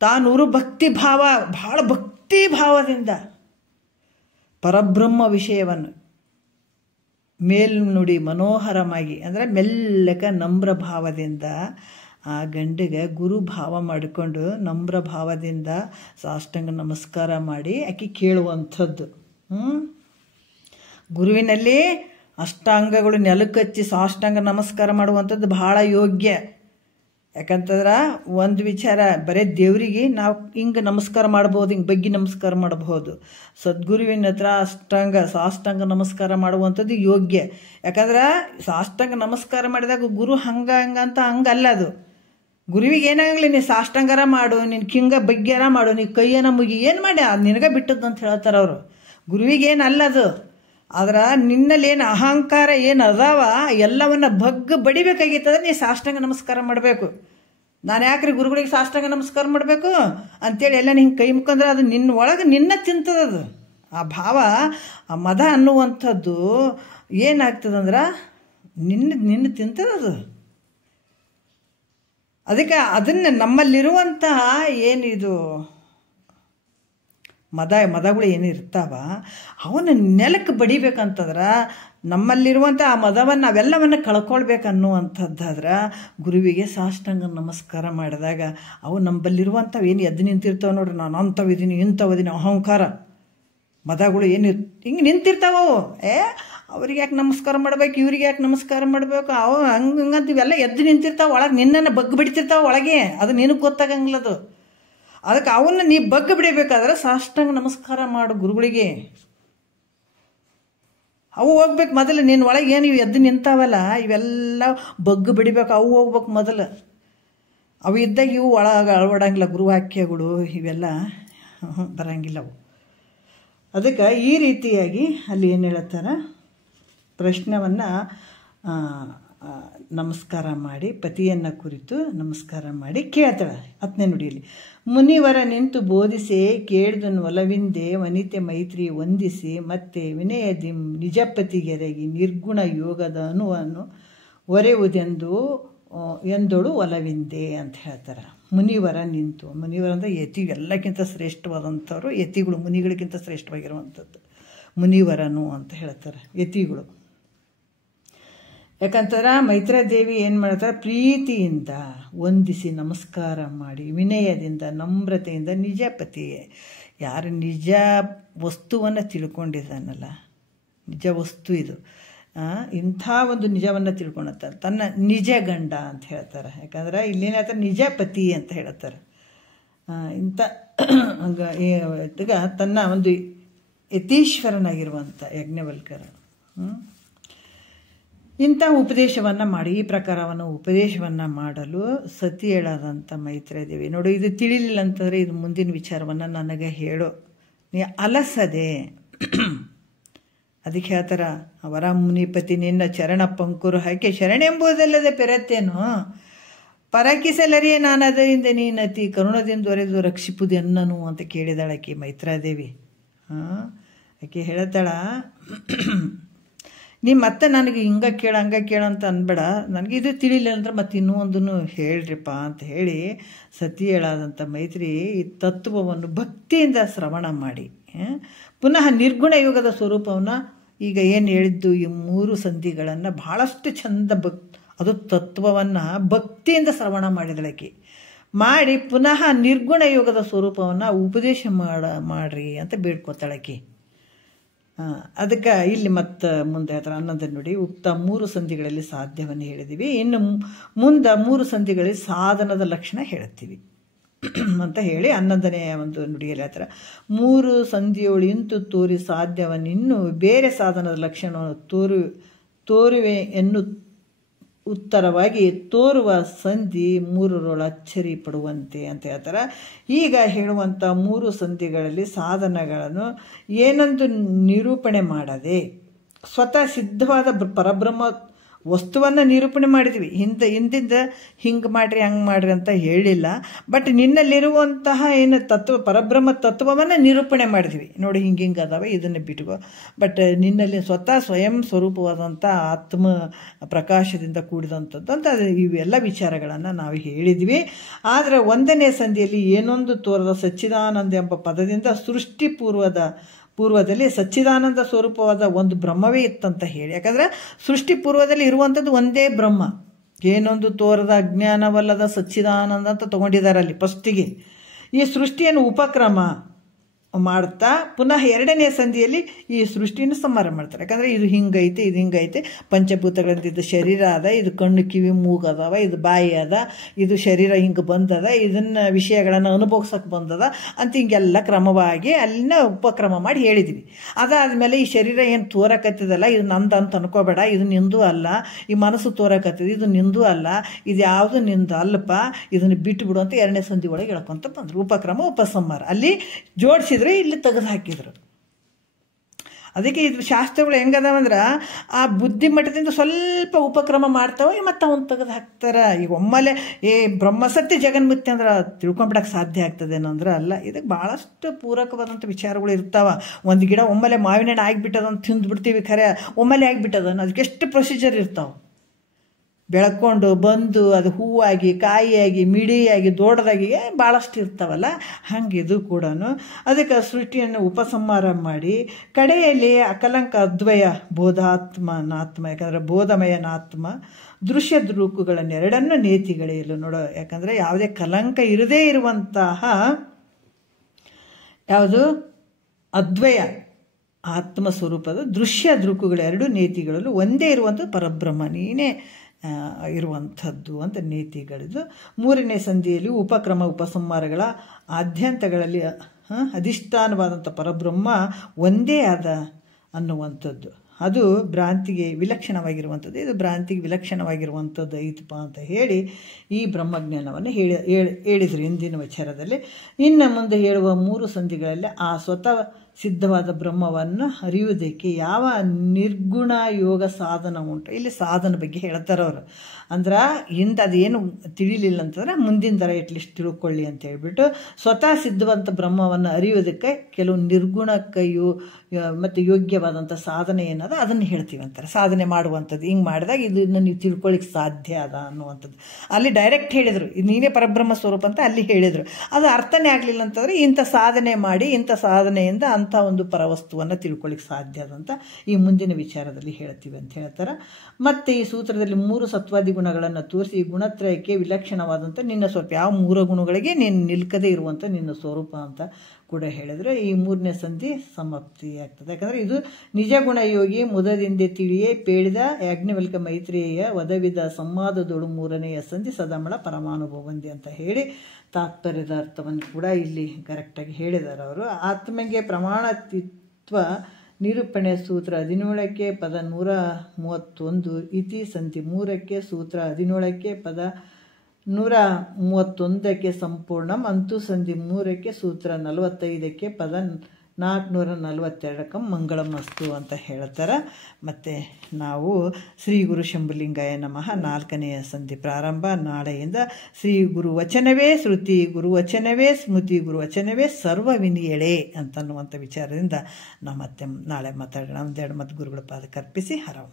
ತಾನೂರು ಭಕ್ತಿ ಭಾವ, ಭಾಳ ಭಕ್ತಿ ಭಾವದಿಂದ ಪರಬ್ರಹ್ಮ ವಿಷಯವನ್ನು ಮೇಲ್ನುಡಿ ಮನೋಹರವಾಗಿ ಅಂದರೆ ಮೆಲ್ಲಕ ನಮ್ರ ಭಾವದಿಂದ ಆ ಗಂಡಿಗೆ ಗುರು ಭಾವ ಮಾಡಿಕೊಂಡು ನಮ್ರ ಭಾವದಿಂದ ಸಾಷ್ಟಾಂಗ ನಮಸ್ಕಾರ ಮಾಡಿ ಆಕೆ ಕೇಳುವಂಥದ್ದು. ಗುರುವಿನಲ್ಲಿ ಅಷ್ಟಾಂಗಗಳು ನೆಲಕ್ಕಚ್ಚಿ ಸಾಷ್ಟಾಂಗ ನಮಸ್ಕಾರ ಮಾಡುವಂಥದ್ದು ಭಾಳ ಯೋಗ್ಯ. ಯಾಕಂತಂದ್ರೆ ಒಂದು ವಿಚಾರ, ಬರೀ ದೇವರಿಗೆ ನಾವು ಹಿಂಗೆ ನಮಸ್ಕಾರ ಮಾಡ್ಬೋದು, ಹಿಂಗೆ ಬಗ್ಗೆ ನಮಸ್ಕಾರ ಮಾಡಬಹುದು. ಸದ್ಗುರುವಿನ ಹತ್ರ ಸಾಷ್ಟಾಂಗ ನಮಸ್ಕಾರ ಮಾಡುವಂಥದ್ದು ಯೋಗ್ಯ. ಯಾಕಂದ್ರೆ ಸಾಷ್ಟಾಂಗ ನಮಸ್ಕಾರ ಮಾಡಿದಾಗ ಗುರು ಹಂಗಂತ ಹಂಗಲ್ಲ. ಅದು ಗುರುವಿಗೆ ಏನಾಗಲಿ, ನೀನು ಸಾಷ್ಟಾಂಗಾರ ಮಾಡು, ನಿನ್ನ ಕಿಂಗ ಬಗ್ಗ್ಯಾರ ಮಾಡು, ನೀನು ಕೈಯನ ಮುಗಿ, ಏನು ಮಾಡಿ ಅದು ನಿನಗೆ ಬಿಟ್ಟದ್ದು ಅಂತ ಹೇಳ್ತಾರೆ ಅವರು. ಗುರುವಿಗೇನಲ್ಲದು. ಆದ್ರೆ ನಿನ್ನಲ್ಲಿ ಏನು ಅಹಂಕಾರ ಏನು ಅದಾವ ಎಲ್ಲವನ್ನ ಬಡಿಬೇಕಾಗಿತ್ತಂದ್ರೆ ನೀ ಸಾಷ್ಟಾಂಗ ನಮಸ್ಕಾರ ಮಾಡಬೇಕು. ನಾನು ಯಾಕ್ರಿ ಗುರುಗಳಿಗೆ ಸಾಷ್ಟಾಂಗ ನಮಸ್ಕಾರ ಮಾಡಬೇಕು ಅಂತೇಳಿ ಎಲ್ಲ ಹಿಂಗೆ ಕೈ ಮುಖಂದ್ರೆ ಅದು ನಿನ್ನ ಒಳಗೆ ನಿನ್ನ ತಿಂತದದು. ಆ ಭಾವ, ಆ ಮದ ಅನ್ನುವಂಥದ್ದು ಏನಾಗ್ತದಂದ್ರೆ ನಿನ್ನ ತಿಂತದದು. ಅದಕ್ಕೆ ನಮ್ಮಲ್ಲಿರುವಂತಹ ಏನಿದು ಮದಗಳು ಏನಿರ್ತಾವ ಅವನ್ನ ನೆಲಕ್ಕೆ ಬಡಿಬೇಕಂತಂದ್ರೆ ನಮ್ಮಲ್ಲಿರುವಂಥ ಆ ಮದವನ್ನು ಅವೆಲ್ಲವನ್ನು ಕಳ್ಕೊಳ್ಬೇಕನ್ನುವಂಥದ್ದಾದ್ರೆ ಗುರುವಿಗೆ ಸಾಷ್ಟಾಂಗ ನಮಸ್ಕಾರ ಮಾಡಿದಾಗ ಅವು ನಮ್ಮಲ್ಲಿರುವಂಥವು ಏನು ಎದ್ದು ನಿಂತಿರ್ತಾವೆ ನೋಡ್ರಿ. ನಾನು ಅಂಥವಿದ್ದೀನಿ ಇಂಥವಿದ್ದೀನಿ ಅಹಂಕಾರ ಮದಗಳು ಏನು ಹಿಂಗೆ ನಿಂತಿರ್ತಾವವು. ಅವ್ರಿಗೆ ಯಾಕೆ ನಮಸ್ಕಾರ ಮಾಡ್ಬೇಕು, ಇವ್ರಿಗೆ ಯಾಕೆ ನಮಸ್ಕಾರ ಮಾಡಬೇಕು, ಅವು ಹಂಗಂತ ಇವೆಲ್ಲ ಎದ್ದು ನಿಂತಿರ್ತಾವೆ ಒಳಗೆ, ನಿನ್ನನ್ನು ಬಗ್ಗು ಬಿಡ್ತಿರ್ತಾವೆ ಒಳಗೆ. ಅದು ನಿನಗೆ ಗೊತ್ತಾಗಂಗಿಲ್ಲದು. ಅದಕ್ಕೆ ಅವನ್ನ ನೀ ಬಗ್ಗ ಬಿಡಬೇಕಾದ್ರೆ ಸಾಷ್ಟಾಂಗ ನಮಸ್ಕಾರ ಮಾಡು ಗುರುಗಳಿಗೆ. ಅವು ಹೋಗ್ಬೇಕು ಮೊದಲು. ನಿನ್ನ ಒಳಗೆ ಏನು ಇವು ಎದ್ದು ನಿಂತಾವಲ್ಲ ಇವೆಲ್ಲ ಬಗ್ಗು ಬಿಡಬೇಕು, ಅವು ಹೋಗ್ಬೇಕು ಮೊದಲು. ಅವು ಇದ್ದಾಗ ಇವು ಒಳಗೆ ಅಳವಡಂಗಿಲ್ಲ, ಗುರುವಾಕ್ಯಗಳು ಇವೆಲ್ಲ ಬರಂಗಿಲ್ಲ ಅವು. ಅದಕ್ಕೆ ಈ ರೀತಿಯಾಗಿ ಅಲ್ಲಿ ಏನು ಹೇಳ್ತಾರೆ, ಪ್ರಶ್ನವನ್ನು ನಮಸ್ಕಾರ ಮಾಡಿ ಪತಿಯನ್ನು ಕುರಿತು ನಮಸ್ಕಾರ ಮಾಡಿ ಕೇಳ್ತಾಳೆ. 10ನೇ ನುಡಿಯಲ್ಲಿ ಮುನಿವರ ನಿಂತು ಬೋಧಿಸಿ ಕೇಳಿದನು ಒಲವಿಂದೆ ವನಿತೆ ಮೈತ್ರಿ ವಂದಿಸಿ ಮತ್ತೆ ವಿನಯದಿ ನಿಜಪತಿಗೆರಗಿ ನಿರ್ಗುಣ ಯೋಗದ ಅನುವನ್ನು ಒರೆಯುವುದೆಂದು ಎಂದೋಳು ಒಲವಿಂದೆ ಅಂತ ಹೇಳ್ತಾರೆ. ಮುನಿವರ ನಿಂತು, ಮುನಿವರ ಅಂದರೆ ಯತಿ, ಎಲ್ಲಕ್ಕಿಂತ ಶ್ರೇಷ್ಠವಾದಂಥವ್ರು ಯತಿಗಳು, ಮುನಿಗಳಿಗಿಂತ ಶ್ರೇಷ್ಠವಾಗಿರುವಂಥದ್ದು ಮುನಿವರನು ಅಂತ ಹೇಳ್ತಾರೆ, ಯತಿಗಳು. ಯಾಕಂತಾರೆ ಮೈತ್ರಾದೇವಿ ಏನು ಮಾಡ್ತಾರೆ, ಪ್ರೀತಿಯಿಂದ ವಂದಿಸಿ ನಮಸ್ಕಾರ ಮಾಡಿ ವಿನಯದಿಂದ ನಮ್ರತೆಯಿಂದ ನಿಜ ಪತಿಯೇ, ಯಾರು ನಿಜ ವಸ್ತುವನ್ನು ತಿಳ್ಕೊಂಡಿದ್ದಾನಲ್ಲ, ನಿಜ ವಸ್ತು ಇದು, ಇಂಥ ಒಂದು ನಿಜವನ್ನು ತಿಳ್ಕೊಳತ್ತಾರೆ, ತನ್ನ ನಿಜ ಗಂಡ ಅಂತ ಹೇಳ್ತಾರೆ. ಯಾಕಂದ್ರೆ ಇಲ್ಲೇನು ಹೇಳ್ತಾರೆ, ನಿಜ ಪತಿ ಅಂತ ಹೇಳ್ತಾರೆ. ಇಂಥ ತನ್ನ ಒಂದು ಯತೀಶ್ವರನಾಗಿರುವಂಥ ಯಜ್ಞವಲ್ಕರ ಇಂಥ ಉಪದೇಶವನ್ನು ಮಾಡಿ, ಈ ಪ್ರಕಾರವನ್ನು ಉಪದೇಶವನ್ನು ಮಾಡಲು ಸತಿ ಹೇಳಾದಂಥ ಮೈತ್ರಾದೇವಿ, ನೋಡಿ ಇದು ತಿಳಿಲಿಲ್ಲ ಅಂತಂದರೆ ಇದು ಮುಂದಿನ ವಿಚಾರವನ್ನು ನನಗೆ ಹೇಳೋ, ನೀ ಅಲಸದೆ. ಅದಕ್ಕೆ ಹೇಳ್ತಾರ, ವರ ಮುನಿಪತಿ ನಿನ್ನ ಚರಣ ಪಂಕುರು ಹಾಕಿ ಶರಣೆಂಬುದಲ್ಲದೆ ಪೆರತ್ತೇನು, ಪರಕಿಸಲರಿಯೇ ನಾನದರಿಂದ ನೀನತಿ ಕರುಣದಿಂದ ಒರೆದು ರಕ್ಷಿಪುದು ಎನ್ನನು ಅಂತ ಕೇಳಿದಾಳಕಿ ಮೈತ್ರಾದೇವಿ. ಆಕೆ ಹೇಳ್ತಾಳ, ನೀ ಮತ್ತೆ ನನಗೆ ಹಿಂಗೆ ಕೇಳ ಹಂಗೆ ಕೇಳ ಅಂತ ಅನ್ಬೇಡ, ನನಗೆ ಇದು ತಿಳಿಲಿಲ್ಲ ಅಂದ್ರೆ ಮತ್ತೆ ಇನ್ನೂ ಒಂದನ್ನು ಹೇಳ್ರಿಪ್ಪ ಅಂತ ಹೇಳಿ ಸತಿ ಹೇಳಾದಂಥ ಮೈತ್ರಿ ಈ ತತ್ವವನ್ನು ಭಕ್ತಿಯಿಂದ ಶ್ರವಣ ಮಾಡಿ ಪುನಃ ನಿರ್ಗುಣ ಯೋಗದ ಸ್ವರೂಪವನ್ನು ಈಗ ಏನು ಹೇಳಿದ್ದು ಈ 3 ಸಂಧಿಗಳನ್ನು ಭಾಳಷ್ಟು ಚಂದ ಅದು ತತ್ವವನ್ನು ಭಕ್ತಿಯಿಂದ ಶ್ರವಣ ಮಾಡಿದಳಕಿ ಮಾಡಿ ಪುನಃ ನಿರ್ಗುಣ ಯೋಗದ ಸ್ವರೂಪವನ್ನು ಉಪದೇಶ ಮಾಡ್ರಿ ಅಂತ ಬೇಡ್ಕೊತಾಳಕಿ. ಅದಕ್ಕೆ ಇಲ್ಲಿ ಮತ್ತೆ ಮುಂದೆ ಹೇಳ್ತಾರೆ, ಅನ್ನದ ನುಡಿ ಉಕ್ತ 3 ಸಂಧಿಗಳಲ್ಲಿ ಸಾಧ್ಯವನ್ನು ಹೇಳಿದ್ದೀವಿ, ಇನ್ನು ಮುಂದೆ 3 ಸಂಧಿಗಳಲ್ಲಿ ಸಾಧನದ ಲಕ್ಷಣ ಹೇಳ್ತೀವಿ ಅಂತ ಹೇಳಿ 11ನೇ ಒಂದು ನುಡಿಯಲ್ಲಿ ಹೇಳ್ತಾರೆ, 3 ಸಂಧಿಯೊಳು ಇಂತು ತೋರಿ ಸಾಧ್ಯವನ್ನ ಇನ್ನು ಬೇರೆ ಸಾಧನದ ಲಕ್ಷಣವನ್ನು ತೋರುವೆ ಎನ್ನು ಉತ್ತರವಾಗಿ ತೋರುವ ಸಂಧಿ 3ರೊಳ ಅಚ್ಚರಿ ಪಡುವಂತೆ ಅಂತ ಹೇಳ್ತಾರೆ. ಈಗ ಹೇಳುವಂಥ 3 ಸಂಧಿಗಳಲ್ಲಿ ಸಾಧನಗಳನ್ನು ಏನೊಂದು ನಿರೂಪಣೆ ಮಾಡದೆ ಸ್ವತಃ ಸಿದ್ಧವಾದ ಪರಬ್ರಹ್ಮ ವಸ್ತುವನ್ನು ನಿರೂಪಣೆ ಮಾಡಿದ್ವಿ. ಹಿಂದಿಂದ ಹಿಂಗೆ ಮಾಡಿರಿ ಹಂಗೆ ಮಾಡಿರಿ ಅಂತ ಹೇಳಿಲ್ಲ, ಬಟ್ ನಿನ್ನಲ್ಲಿರುವಂತಹ ಏನು ತತ್ವ ಪರಬ್ರಹ್ಮ ತತ್ವವನ್ನು ನಿರೂಪಣೆ ಮಾಡಿದ್ವಿ. ನೋಡಿ ಹಿಂಗೆ ಅದಾವೆ, ಇದನ್ನು ಬಿಟ್ಕೋ, ಬಟ್ ನಿನ್ನಲ್ಲಿ ಸ್ವತಃ ಸ್ವಯಂ ಸ್ವರೂಪವಾದಂಥ ಆತ್ಮ ಪ್ರಕಾಶದಿಂದ ಕೂಡಿದಂಥದ್ದು ಅಂತ ಇವೆಲ್ಲ ವಿಚಾರಗಳನ್ನು ನಾವು ಹೇಳಿದ್ವಿ. ಆದರೆ 1ನೇ ಸಂಧಿಯಲ್ಲಿ ಏನೊಂದು ತೋರದ ಸಚ್ಚಿದಾನಂದ ಎಂಬ ಪದದಿಂದ ಸೃಷ್ಟಿ ಪೂರ್ವದಲ್ಲಿ ಸಚ್ಚಿದಾನಂದ ಸ್ವರೂಪವಾದ ಒಂದು ಬ್ರಹ್ಮವೇ ಇತ್ತಂತ ಹೇಳಿ, ಯಾಕಂದರೆ ಸೃಷ್ಟಿ ಪೂರ್ವದಲ್ಲಿ ಇರುವಂಥದ್ದು ಒಂದೇ ಬ್ರಹ್ಮ, ಏನೊಂದು ತೋರದ ಅಜ್ಞಾನವಲ್ಲದ ಸಚ್ಚಿದಾನಂದ ಅಂತ ತೊಗೊಂಡಿದ್ದಾರೆ ಅಲ್ಲಿ ಫಸ್ಟಿಗೆ. ಈ ಸೃಷ್ಟಿಯನ್ನು ಉಪಕ್ರಮ ಮಾಡ್ತಾ ಪುನಃ 2ನೇ ಸಂಧಿಯಲ್ಲಿ ಈ ಸೃಷ್ಟಿಯನ್ನು ಸಂಹಾರ ಮಾಡ್ತಾರೆ. ಯಾಕಂದರೆ ಇದು ಹಿಂಗೈತೆ, ಇದು ಹಿಂಗೈತೆ, ಪಂಚಭೂತಗಳಿಂದ ಇದು ಶರೀರ ಅದ, ಇದು ಕಣ್ಣು ಕಿವಿ ಮೂಗು ಅದಾವ, ಇದು ಬಾಯಿ ಅದ, ಇದು ಶರೀರ ಹಿಂಗೆ ಬಂದದ, ಇದನ್ನು ವಿಷಯಗಳನ್ನು ಅನುಭವಿಸೋಕೆ ಬಂದದ ಅಂತ ಹಿಂಗೆಲ್ಲ ಕ್ರಮವಾಗಿ ಅಲ್ಲಿನ ಉಪಕ್ರಮ ಮಾಡಿ ಹೇಳಿದ್ವಿ. ಅದಾದಮೇಲೆ ಈ ಶರೀರ ಏನು ತೋರಕತ್ತಿದಲ್ಲ ಇದು ನಂದು ಅಂತ ಅನ್ಕೋಬೇಡ, ಇದು ನಿಂದು ಅಲ್ಲ, ಈ ಮನಸ್ಸು ತೋರಕತ್ತಿದೆ ಇದು ನಿಂದು ಅಲ್ಲ, ಇದು ಯಾವುದು ನಿಂದು ಅಲ್ಲಪ್ಪ, ಇದನ್ನು ಬಿಟ್ಟುಬಿಡು ಅಂತ 2ನೇ ಸಂಧಿ ಒಳಗೆ ಹೇಳ್ಕೊಂತ ಬಂದರು. ಉಪಕ್ರಮ ಉಪಸಂಹಾರ ಅಲ್ಲಿ ಜೋಡಿಸಿದ್ರು, ಇಲ್ಲಿ ತೆಗೆದು ಹಾಕಿದ್ರು. ಅದಕ್ಕೆ ಇದು ಶಾಸ್ತ್ರಗಳು ಹೆಂಗದಾವಂದ್ರೆ ಆ ಬುದ್ಧಿ ಮಟ್ಟದಿಂದ ಸ್ವಲ್ಪ ಉಪಕ್ರಮ ಮಾಡ್ತಾವೆ ಮತ್ತು ಅವನು ತೆಗೆದು ಹಾಕ್ತಾರೆ. ಈಗ ಒಮ್ಮೆಲೆ ಬ್ರಹ್ಮಸತ್ಯ ಜಗನ್ಮಿಥ್ಯ ಅಂದ್ರೆ ತಿಳ್ಕೊಂಬಿಡಕ್ಕೆ ಸಾಧ್ಯ ಆಗ್ತದೇನೋ ಅಂದ್ರೆ ಅಲ್ಲ. ಇದಕ್ಕೆ ಭಾಳಷ್ಟು ಪೂರಕವಾದಂಥ ವಿಚಾರಗಳು ಇರ್ತಾವೆ. ಒಂದು ಗಿಡ ಒಮ್ಮೆಲೆ ಮಾವಿನ ಹಣ್ಣು ಆಗಿಬಿಟ್ಟದಂತ ತಿಂದುಬಿಡ್ತೀವಿ, ಖರೆ ಒಮ್ಮೆಲೆ ಆಗಿಬಿಟ್ಟದನ್ನು ಅದಕ್ಕೆ ಎಷ್ಟು ಪ್ರೊಸೀಜರ್ ಇರ್ತಾವೆ. ಬೆಳ್ಕೊಂಡು ಬಂದು ಅದು ಹೂವಾಗಿ ಕಾಯಿಯಾಗಿ ಮಿಡಿಯಾಗಿ ದೊಡ್ಡದಾಗಿ ಭಾಳಷ್ಟು ಇರ್ತಾವಲ್ಲ, ಹಾಗೆ ಇದು ಕೂಡ. ಅದಕ್ಕೆ ಸೃಷ್ಟಿಯನ್ನು ಉಪಸಂಹಾರ ಮಾಡಿ ಕಡೆಯಲ್ಲಿ ಅಕಲಂಕ ಅದ್ವಯ ಬೋಧಾತ್ಮನಾತ್ಮ, ಯಾಕಂದರೆ ಬೋಧಮಯನಾತ್ಮ ದೃಶ್ಯ ದೃಕ್ಕುಗಳನ್ನೆರಡನ್ನು ನೇತಿಗಳೆಯಲು ನೋಡೋ. ಯಾಕಂದರೆ ಯಾವುದೇ ಕಲಂಕ ಇರದೇ ಇರುವಂತಹ ಯಾವುದು ಅದ್ವಯ ಆತ್ಮ ಸ್ವರೂಪದ ದೃಶ್ಯ ದೃಕ್ಕುಗಳೆರಡು ನೇತಿಗಳಲ್ಲೂ ಒಂದೇ ಇರುವಂಥದ್ದು ಪರಬ್ರಹ್ಮ, ನೀನೇ ಇರುವಂಥದ್ದು ಅಂತ ನೇತಿಗಳಿದು. 3ನೇ ಸಂಧಿಯಲ್ಲಿ ಉಪಕ್ರಮ ಉಪಸಂಹಾರಗಳ ಆದ್ಯಂತಗಳಲ್ಲಿ ಅಧಿಷ್ಠಾನವಾದಂಥ ಪರಬ್ರಹ್ಮ ಒಂದೇ ಆದ ಅನ್ನುವಂಥದ್ದು, ಅದು ಭ್ರಾಂತಿಗೆ ವಿಲಕ್ಷಣವಾಗಿರುವಂಥದ್ದು. ಇದು ಭ್ರಾಂತಿಗೆ ವಿಲಕ್ಷಣವಾಗಿರುವಂಥದ್ದು ಐತಪ್ಪ ಅಂತ ಹೇಳಿ ಈ ಬ್ರಹ್ಮಜ್ಞಾನವನ್ನು ಹೇಳಿದರು ಹಿಂದಿನ ವಿಚಾರದಲ್ಲಿ. ಇನ್ನು ಮುಂದೆ ಹೇಳುವ 3 ಸಂಧಿಗಳಲ್ಲಿ ಆ ಸ್ವತಃ ಸಿದ್ಧವಾದ ಬ್ರಹ್ಮವನ್ನು ಅರಿಯುವುದಕ್ಕೆ ಯಾವ ನಿರ್ಗುಣ ಯೋಗ ಸಾಧನ ಉಂಟು. ಇಲ್ಲಿ ಸಾಧನ ಬಗ್ಗೆ ಹೇಳ್ತಾರೆ ಅವರು. ಅಂದ್ರೆ ಅದೇನು ತಿಳಿಲಿಲ್ಲ ಅಂತಂದ್ರೆ ಮುಂದಿನ ಥರ ಎಟ್ಲೀಸ್ಟ್ ತಿಳ್ಕೊಳ್ಳಿ ಅಂತ ಹೇಳ್ಬಿಟ್ಟು ಸ್ವತಃ ಸಿದ್ಧವಂತ ಬ್ರಹ್ಮವನ್ನು ಅರಿಯೋದಕ್ಕೆ ಕೆಲವು ನಿರ್ಗುಣ ಮತ್ತು ಯೋಗ್ಯವಾದಂಥ ಸಾಧನೆ ಏನದ ಅದನ್ನು ಹೇಳ್ತೀವಿ ಅಂತಾರೆ. ಸಾಧನೆ ಮಾಡುವಂಥದ್ದು ಹಿಂಗೆ ಮಾಡಿದಾಗ ಇದನ್ನು ನೀವು ತಿಳ್ಕೊಳ್ಳಿಕ್ಕೆ ಸಾಧ್ಯ ಅದ ಅನ್ನುವಂಥದ್ದು ಅಲ್ಲಿ ಡೈರೆಕ್ಟ್ ಹೇಳಿದರು. ನೀನೇ ಪರಬ್ರಹ್ಮ ಸ್ವರೂಪ ಅಂತ ಅಲ್ಲಿ ಹೇಳಿದರು. ಅದು ಅರ್ಥನೇ ಆಗಲಿಲ್ಲ ಅಂತಂದರೆ ಇಂಥ ಸಾಧನೆ ಮಾಡಿ ಇಂಥ ಸಾಧನೆಯಿಂದ ಅಂಥ ಒಂದು ಪರವಸ್ತುವನ್ನು ತಿಳ್ಕೊಳ್ಳಿಕ್ಕೆ ಸಾಧ್ಯ ಅದಂತ ಈ ಮುಂದಿನ ವಿಚಾರದಲ್ಲಿ ಹೇಳ್ತೀವಿ ಅಂತ ಹೇಳ್ತಾರೆ. ಮತ್ತು ಈ ಸೂತ್ರದಲ್ಲಿ 3 ಸತ್ವಾದಿ ಗುಣಗಳನ್ನು ತೋರಿಸಿ ಈ ಗುಣತ್ರಯಕ್ಕೆ ವಿಲಕ್ಷಣವಾದಂಥ ನಿನ್ನ ಸ್ವರೂಪ, ಯಾವ 3 ಗುಣಗಳಿಗೆ ನೀನು ನಿಲ್ಕದೇ ಇರುವಂಥ ನಿನ್ನ ಸ್ವರೂಪ ಅಂತ ಕೂಡ ಹೇಳಿದರೆ ಈ 3ನೇ ಸಂಧಿ ಸಮಾಪ್ತಿ ಆಗ್ತದೆ. ಯಾಕಂದರೆ ಇದು ನಿಜ ಗುಣಯೋಗಿ ಮುದದಿಂದೆ ತಿಳಿಯೇ ಪೇಳಿದ ಯಾಜ್ಞವಲ್ಕ ಮೈತ್ರೇಯ ಒದವಿದ ಸಂವಾದದೊಳು 3ನೆಯ ಸಂಧಿ ಸದಮಳ ಪರಮಾನುಭವಂದಿ ಅಂತ ಹೇಳಿ ತಾತ್ಪರ್ಯದ ಅರ್ಥವನ್ನು ಕೂಡ ಇಲ್ಲಿ ಕರೆಕ್ಟಾಗಿ ಹೇಳಿದ್ದಾರೆ ಅವರು. ಆತ್ಮಗೆ ಪ್ರಮಾಣತಿತ್ವ ನಿರೂಪಣೆ ಸೂತ್ರ 17ಕ್ಕೆ ಪದ 131 ಇತಿ ಸಂಧಿ 3ಕ್ಕೆ ಸೂತ್ರ 17ಕ್ಕೆ ಪದ 131ಕ್ಕೆ ಸಂಪೂರ್ಣಂ ಅಂತೂ ಸಂಧಿ 3ಕ್ಕೆ ಸೂತ್ರ 45ಕ್ಕೆ ಪದ 442 ಮಂಗಳಮಸ್ತು ಅಂತ ಹೇಳ್ತಾರೆ. ಮತ್ತು ನಾವು ಶ್ರೀ ಗುರು ಶಂಭುಲಿಂಗಾಯ ನಮಃ 4ನೆಯ ಸಂಧಿ ಪ್ರಾರಂಭ. ನಾಳೆಯಿಂದ ಶ್ರೀ ಗುರು ವಚನವೇ ಶ್ರುತಿ, ಗುರು ವಚನವೇ ಸ್ಮೃತಿ, ಗುರು ವಚನವೇ ಸರ್ವವಿನಿಯಳೆ ಅಂತನ್ನುವಂಥ ವಿಚಾರದಿಂದ ನಾವು ಮತ್ತೆ ನಾಳೆ ಮಾತಾಡೋಣ. ಒಂದೆರಡು ಮತ್ತು ಗುರುಗಳ ಪಾದಕ್ಕೆ ಅರ್ಪಿಸಿ ಹರಂ.